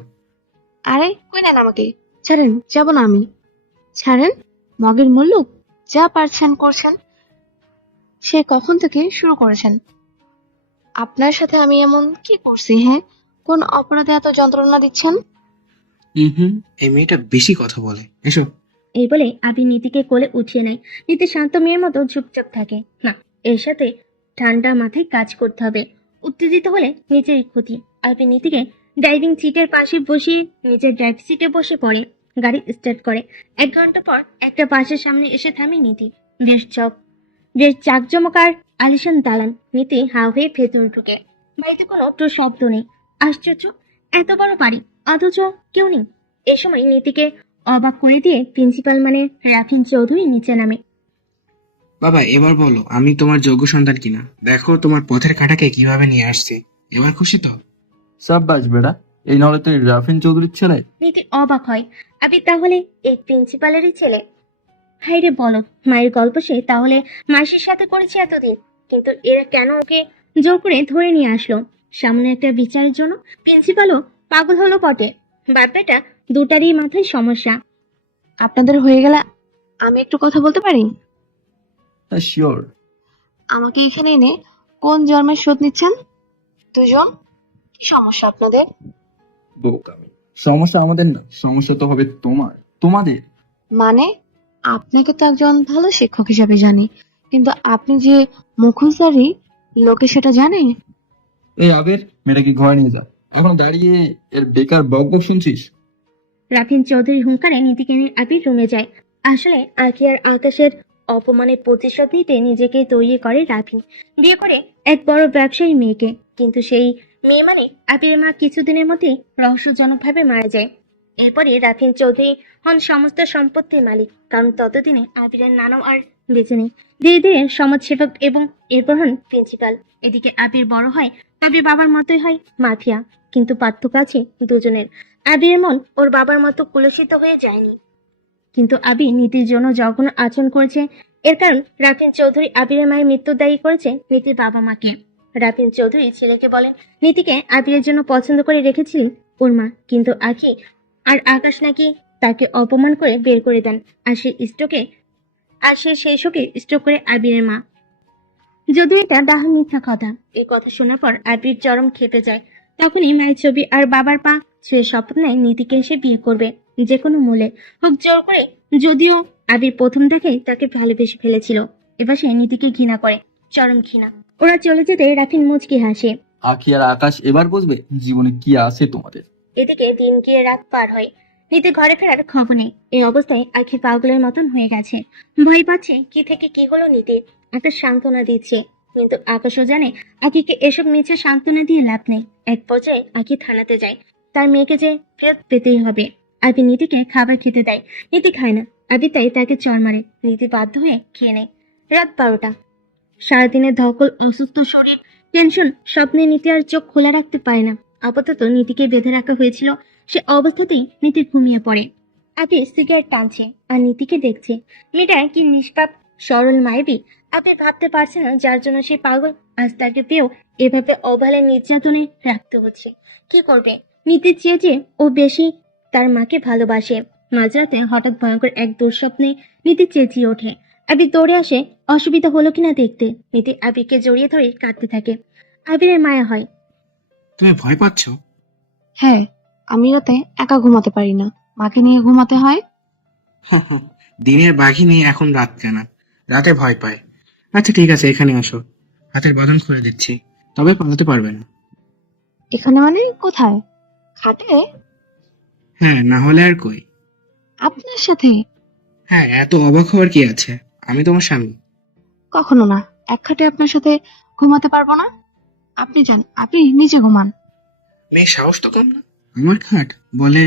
আরে কই নেন আমাকে, ছাড়েন, যাব না আমি। ছাড়েন, মগের মুল্লুক, যা পারছেন করছেন। সে কখন থেকে শুরু করেছেন? আপনার সাথে আমি এমন কি করছি? হ্যাঁ, কোন অপরাধে এত যন্ত্রণা দিচ্ছেন? এই মেয়েটা বেশি কথা বলে, এসো। এই বলে আবির নীতিকে কোলে উঠিয়ে নেয়। নীতি শান্ত মেয়ের মতো চুপচাপ থাকে না। এর সাথে ঠান্ডা মাথায় কাজ করতে হবে। উত্তেজিত হলে নিজেরই ক্ষতি। আবির নীতিকে ড্রাইভিং সিটের পাশে বসিয়ে নিজের ড্রাইভ সিটে বসে পড়ে। গাড়ি স্টার্ট করে। 1 ঘন্টা পর একটা বাসের সামনে এসে থামে নীতি। বেশ জাকজমকার আলিশান দালান। নীতি হাঁ হয়ে ভেতরে ঢুকে। বাড়িতে কোনো একটু শব্দ নেই। আশ্চর্য, এত বড় বাড়ি অথচ কেউ নেই। এ সময় নীতিকে অবাক করে দিয়ে প্রিন্সিপাল মানে রাফিন চৌধুরী নিচে নামে। বাবা এবার বলো আমি তোমার যোগ্য সন্তান কিনা। দেখো তোমার পথের কাঁটাকে কিভাবে নিয়ে আসছি। এবার খুশি তো? সাব্বাস বেটা, এই নাহলে তুই রাফিন চৌধুরীর ছেলে। নীতি অবাক হয়, আবির তাহলে এই প্রিন্সিপালেরই ছেলে? হাইরে বলো, মায়ের গল্প সে তাহলে মাসির সাথে করেছে এতদিন, কিন্তু এরা কেন ওকে জোর করে ধরে নিয়ে আসলো সামনে একটা বিচারের জন্য? প্রিন্সিপালও পাগল হলো বটে, বাপ্পাটা দুটারই মাথায় সমস্যা। আপনাদের হয়ে গেলে আমি একটু কথা বলতে পারি? হ্যাঁ শিওর। আমাকে এখানে এনে কোন জন্মের শোধ নিচ্ছেন দুজন? কি সমস্যা আপনাদের? বোকামি। সমস্যা আমাদের না, সমস্যা তো হবে তোমাদের। মানে আপনাকে তো একজন ভালো শিক্ষক হিসেবে জানি, কিন্তু আপনি যে মুখোশধারী লোকে সেটা জানে? এই আবির, মেয়েটাকে ঘরে নিয়ে যা। এখন দাঁড়িয়ে এর বেকার বক বক শুনছিস? রাফিন চৌধুরী হুঙ্কারে নীতিকে নিয়ে আবির রুমে যায়। আসলে আঁকি আর আকাশের অপমানের প্রতিশোধ নিতে নিজেকে তৈরি করে রাফিন। বিয়ে করে এক বড় ব্যবসায়ী মেয়েকে, কিন্তু সেই মেয়ে মানে আবিরের মা কিছুদিনের মধ্যেই রহস্যজনকভাবে মারা যায়। এরপরে রাফিন চৌধুরী হন সমস্ত সম্পত্তির মালিক, কারণ ততদিনে আবিরের নানাও আর বেঁচে নেই। ধীরে ধীরে সমাজসেবক এবং এরপর হন প্রিন্সিপাল। এদিকে আবির বড় হয়, তবে বাবার মতোই হয় মাফিয়া, কিন্তু পার্থক্য আছে দুজনের। আবিরের মন ওর বাবার মতো কুলসিত হয়ে যায়নি, কিন্তু আবির নীতির জন্য জঘন্য আচরণ করেছে। এর কারণ রাফিন চৌধুরী আবিরের মায়ের মৃত্যু দায়ী করেছে নীতির বাবা মাকে। রাফিন চৌধুরী ছেলেকে বলেন নীতিকে আবিরের জন্য পছন্দ করে রেখেছিলেন ওর মা, কিন্তু আঁকি আর আকাশ নাকি তাকে অপমান করে বের করে দেন। আর সেই শোকে স্ট্রোক করে আবিরের মা। যদিও এটা ডাহা মিথ্যা কথা। এই কথা শোনার পর আবির চরম খেপে যায়। তখনই মায়ের ছবি আর বাবার পা ছুঁয়ে স্বপ্ন নেয় নীতিকে এসে বিয়ে করবে, যে কোনো মূল্যে হোক, জোর করে। যদিও আবির প্রথম দেখেই তাকে ভালোবেসে ফেলেছিল, এবার সে নীতিকে ঘৃণা করে, চরম ঘৃণা। ওরা চলে যেতে রাফিন মুচকি হাসে। আখি আর আকাশ এবার বুঝবে জীবনে কি আছে তোমাদের। এদিকে দিন গিয়ে রাত পার হয়, নীতি ঘরে ফেরার খবর নেই। এই অবস্থায় আখি পাগলের মতন হয়ে গেছে, ভয় পাচ্ছে কি থেকে কি হলো। নীতি একটা সান্ত্বনা দিচ্ছে, কিন্তু আকাশও জানে আখিকে এসব মিছে সান্ত্বনা দিয়ে লাভ নেই। এক পর্যায়ে আখি থানাতে যায়, তার মেয়েকে যে ফেরত পেতেই হবে। আবি নীতিকে খাবার খেতে দেয়, নীতি খায় না। আবি তাই তাকে চড় মারে, নীতি বাধ্য হয়ে খেয়ে নেয়। রাত 12টা। সারাদিনের ধকল, অসুস্থ শরীর, টেনশন, স্বপ্নে নীতি আর চোখ খোলা রাখতে পারে না। আপাতত নীতিকে বেঁধে রাখা হয়েছিল, সে অবস্থাতেই নীতি ঘুমিয়ে পড়ে। আগে সিগারেট টানছে আর নীতিকে দেখছে। মেয়েটা কি নিষ্পাপ, সরল মায়াবী। আপনি ভাবতে পারছে না যার জন্য সে পাগল, আজ তাকে পেয়েও এভাবে অবহেলার নির্যাতনে রাখতে হচ্ছে। কি করবে? নীতির চেয়ে যে ও বেশি তার মাকে ভালোবাসে। মাঝরাতে হঠাৎ ভয়ঙ্কর এক দুঃস্বপ্নে নীতি চেঁচিয়ে ওঠে। আবির দৌড়ে আসে অসুবিধা হলো কিনা দেখতে। নীতি আবিরকে জড়িয়ে ধরে কাঁদতে থাকে। আবিরের মায়া হয়। তুমি ভয় পাচ্ছ? হ্যাঁ, আমি রাতে একা ঘুমাতে পারি না, মাকে নিয়ে ঘুমাতে হয়। দিনের বাঘিনী এখন রাত কেনা, রাতে ভয় পায়। আচ্ছা ঠিক আছে, এখানে আসো, হাতের বাঁধন খুলে দিচ্ছি, তবে পালাতে পারবে না। এখানে মানে কোথায়? খাটে? হ্যাঁ, না হলে আর কই। আপনার সাথে? হ্যাঁ, এত অবাক হওয়ার কি আছে, আমি তোমার স্বামী। কখনো না, এক খাটে আপনার সাথে ঘুমাতে পারবো না। আপনি যান, আপনি নিচে ঘুমান। মেয়ে সাহস তো কম না, আমার খাট বলে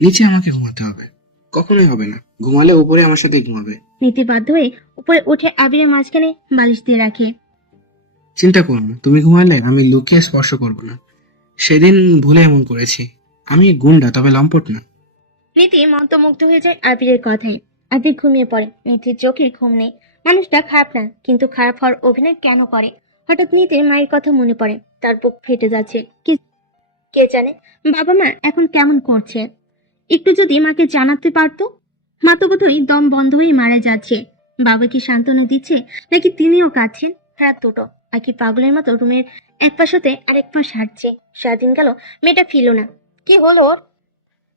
নিচে আমাকে ঘুমাতে হবে। কখনোই হবে না, ঘুমালে উপরে আমার সাথে ঘুমাবে। নীতি বাধ্য হয়ে উপরে উঠে আবিরের মাঝখানে বালিশ দিয়ে রাখে। চিন্তা করো না, তুমি ঘুমালে আমি লুকিয়ে স্পর্শ করবো না। সেদিন ভুলে এমন করেছি। আমি গুন্ডা, তবে লম্পট না। নীতি মন্ত্রমুগ্ধ হয়ে যায় আবিরের কথায়। আবির ঘুমিয়ে পড়ে, নীতির চোখে ঘুম নেই। মানুষটা খারাপ না, কিন্তু খারাপ হওয়ার অভিনয় কেন করে? হঠাৎ নীতির মায়ের কথা মনে পড়ে, তার বুক ফেটে যাচ্ছে। কে জানে বাবা মা এখন কেমন করছে? একটু যদি মাকে জানাতে পারতো। মা তো বোধহয় দম বন্ধ হয়ে মারা যাচ্ছে। বাবা কি সান্ত্বনা দিচ্ছে, নাকি তিনিও কাঁদছেন? রাত 2টো। আকি পাগলের মতো রুমের এক পাশ হতে আরেক পাশ হাঁটছে। সারাদিন গেল, মেয়েটা ফিরল না। কি হলো ওর?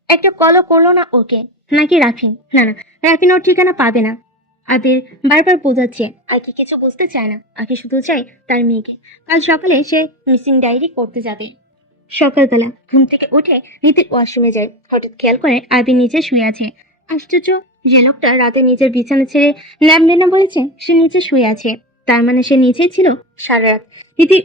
একটা কলও করলো না ওকে। নাকি রাফিন? না না, রাফিন ওর ঠিকানা পাবে না। আদের বারবার বোঝাচ্ছে, আকি কিছু বুঝতে চায় না। আকি শুধু চায় তার মেয়েকে। কাল সকালে সে মিসিং ডায়েরি করতে যাবে। সকালবেলা ঘুম থেকে উঠে নীতির ওয়াশরুমে যায়। হঠাৎ খেয়াল করে আবির নিচে শুয়ে আছে। আশ্চর্য, যে লোকটা রাতে নিজের বিছানা ছেড়ে নামবে না বলেছে, সে নিচে শুয়ে আছে। তার মানে সে নিচেই ছিল সারা রাত। নীতি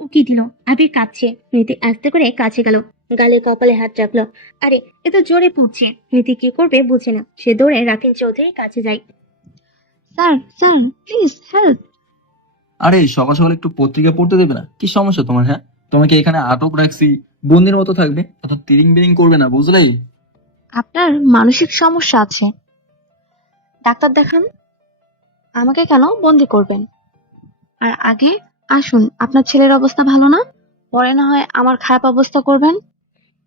উকি দিল, আবির কাঁদছে। নীতি আস্তে করে কাছে গেল, গালে কপালে হাত রাখলো। আরে এ তো জোরে পড়ছে। নীতি কি করবে বুঝে না। সে দৌড়ে রাফিন চৌধুরীর কাছে যায়। Sir sir please help. আরে সকাল সকাল একটু পত্রিকা পড়তে দেবে না? কি সমস্যা তোমার? হ্যাঁ, তোমাকে এখানে আটক রাখছি, বন্দির মতো থাকবে, অত তিরিং বিরিং করবে না, বুঝলে? আপনার মানসিক সমস্যা আছে, ডাক্তার দেখান। আমাকে কেন বন্দি করবেন? আর আগে আসুন, আপনার ছেলের অবস্থা ভালো না, পরে না হয় আমার খারাপ অবস্থা করবেন।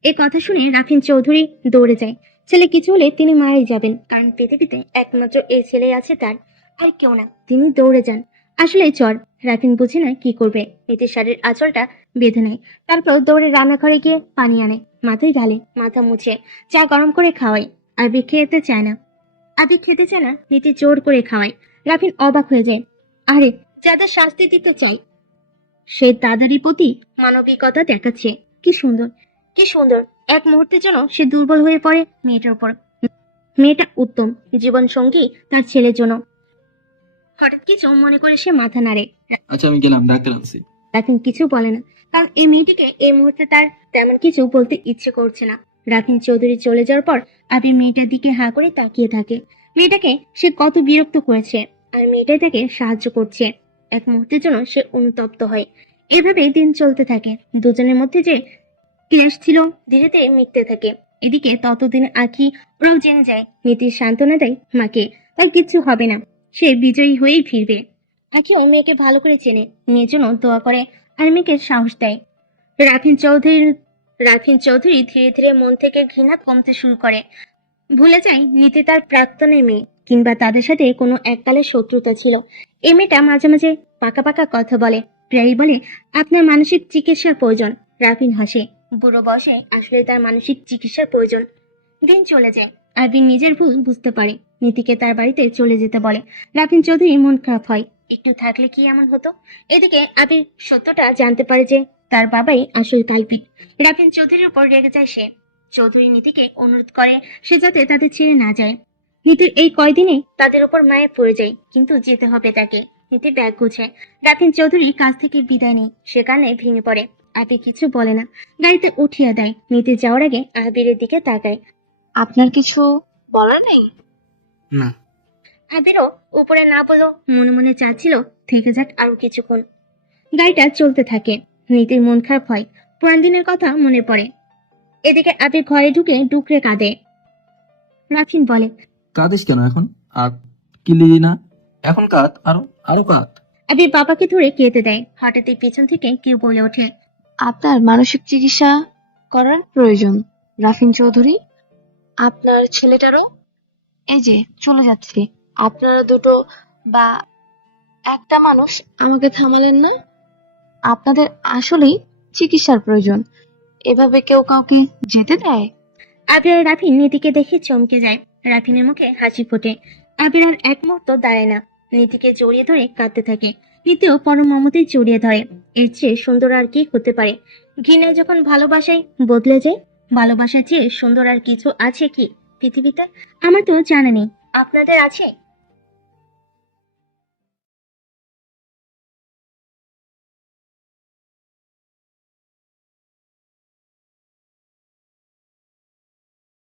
এ কথা শুনে রাফিন চৌধুরী দৌড়ে যায়। ছেলে কিছু হলে তিনি মারাই যাবেন, কারণ পৃথিবীতে একমাত্র এই ছেলে আছে তার, আর কেউ না। তিনি দৌড়ে যান। আসলে জ্বর। রাফিন বুঝে না কি করবে। নীতির শাড়ির আঁচলটা বেঁধে নেয়। তারপর দৌড়ে রান্নাঘরে গিয়ে পানি আনে, মাথায় ঢালে, মাথা মুছে চা গরম করে খাওয়ায়। আবি খেতে চায় না। নীতি জোর করে খাওয়ায়। রাফিন অবাক হয়ে যায়। আরে যাদের শাস্তি দিতে চাই সে তাদেরই প্রতি মানবিকতা দেখাচ্ছে। কি সুন্দর, কি সুন্দর। এক মুহূর্তের জন্য সে দুর্বল হয়ে পড়ে মেয়েটার উপর। মেয়েটা উত্তম জীবন সঙ্গী তার ছেলের জন্য। হঠাৎ কিছু মনে করে সে মাথা নাড়ে। আচ্ছা, আমি গেলাম, ডাক্তার আনছি। রাফিন কিছু বলে না, কারণ এই মেয়েটিকে এই মুহূর্তে তার তেমন কিছু বলতে ইচ্ছে করছে না। রাফিন চৌধুরী চলে যাওয়ার পর আবি মেয়েটার দিকে হাঁ করে তাকিয়ে থাকে। মেয়েটাকে সে কত বিরক্ত করেছে, আর মেয়েটাই তাকে সাহায্য করছে। এক মুহূর্তের জন্য সে অনুতপ্ত হয়। এভাবে দিন চলতে থাকে। দুজনের মধ্যে যে ক্লেশ ছিল ধীরে ধীরে মিটতে থাকে। এদিকে ততদিন আখি ওরাও জেনে যায়। নীতির সান্ত্বনা দেয় মাকে, তার কিচ্ছু হবে না, সে বিজয়ী হয়েই ফিরবে। আখিও মেয়েকে ভালো করে চেনে, মেয়ের জন্য দোয়া করে আর মেয়েকে সাহস দেয়। রাফিন চৌধুরী ধীরে ধীরে মন থেকে ঘৃণা কমতে শুরু করে। ভুলে যায় নীতি তার প্রাক্তনের মেয়ে, কিংবা তাদের সাথে কোনো এককালে শত্রুতা ছিল। এই মেয়েটা মাঝে মাঝে পাকা পাকা কথা বলে, প্রায়ই বলে আপনার মানসিক চিকিৎসার প্রয়োজন। রাফিন হাসে। বুড়ো বয়সে আসলে তার মানসিক চিকিৎসার প্রয়োজন। দিন চলে যায়। আরবিন নিজের ভুল বুঝতে পারে, নীতিকে তার বাড়িতে চলে যেতে বলে। রাফিন চৌধুরী মন খারাপ হয়। একটু থাকলে কি এমন হতো। এদিকে আবির সত্যটা জানতে পারে যে তার বাবাই আসল কালপিট। রাফিন চৌধুরীর উপর রেগে যায় সে। চৌধুরী নীতিকে অনুরোধ করে সে যাতে তাদের ছেড়ে না যায়। নীতির এই কয়দিনে তাদের উপর মায়ে পড়ে যায়, কিন্তু যেতে হবে তাকে। নীতি ব্যাগ গুছায়। রাফিন চৌধুরী কাছ থেকে বিদায় নেই, সে কারণে ভেঙে পড়ে। আবির কিছু বলে না, গাড়িতে উঠিয়ে দেয়। নীতি যাওয়ার আগে আবিরের দিকে তাকায়। আপনার কিছু বলার নেই? না। আবিরও উপরে না বললো, মনে মনে চাচ্ছিল থেকে যাক আরো কিছুক্ষণ। গাড়িটা চলতে থাকে। নীতির মন খারাপ হয়, পুরান দিনের কথা মনে পড়ে। এদিকে আবির ঘরে ঢুকে ডুকরে কাঁদে। রাফিন বলে, কাঁদিস কেন এখন? আর কিলি না, এখন কাঁদ, আরো আরো কাঁদ। আবির বাবাকে ধরে কেঁদে দেয়। হঠাৎই পেছন থেকে কেউ বলে ওঠে, আপনার মানসিক চিকিৎসা করার প্রয়োজন রাফিন চৌধুরী। আপনার ছেলেটারও এই যে চলে যাচ্ছে। আপনারা দুটো বা একটা মানুষ আমাকে থামালেন না। আপনাদের আসলেই চিকিৎসার প্রয়োজন। এভাবে কেউ কাউকে যেতে দেয়? আবির আর রাফিন নীতিকে দেখে চমকে যায়। রাফিনের মুখে হাসি ফোটে। আবির আর এক মুহূর্ত দাঁড়ায় না, নীতিকে জড়িয়ে ধরে কাঁদতে থাকে। নীতিও পরম মমতে জড়িয়ে ধরে। এর চেয়ে সুন্দর আর কি হতে পারে। ঘৃণায় যখন ভালোবাসায় বদলে যায়, ভালোবাসার চেয়ে সুন্দর আর কিছু আছে কি পৃথিবীতে? আমার তো জানা নেই, আপনাদের আছে?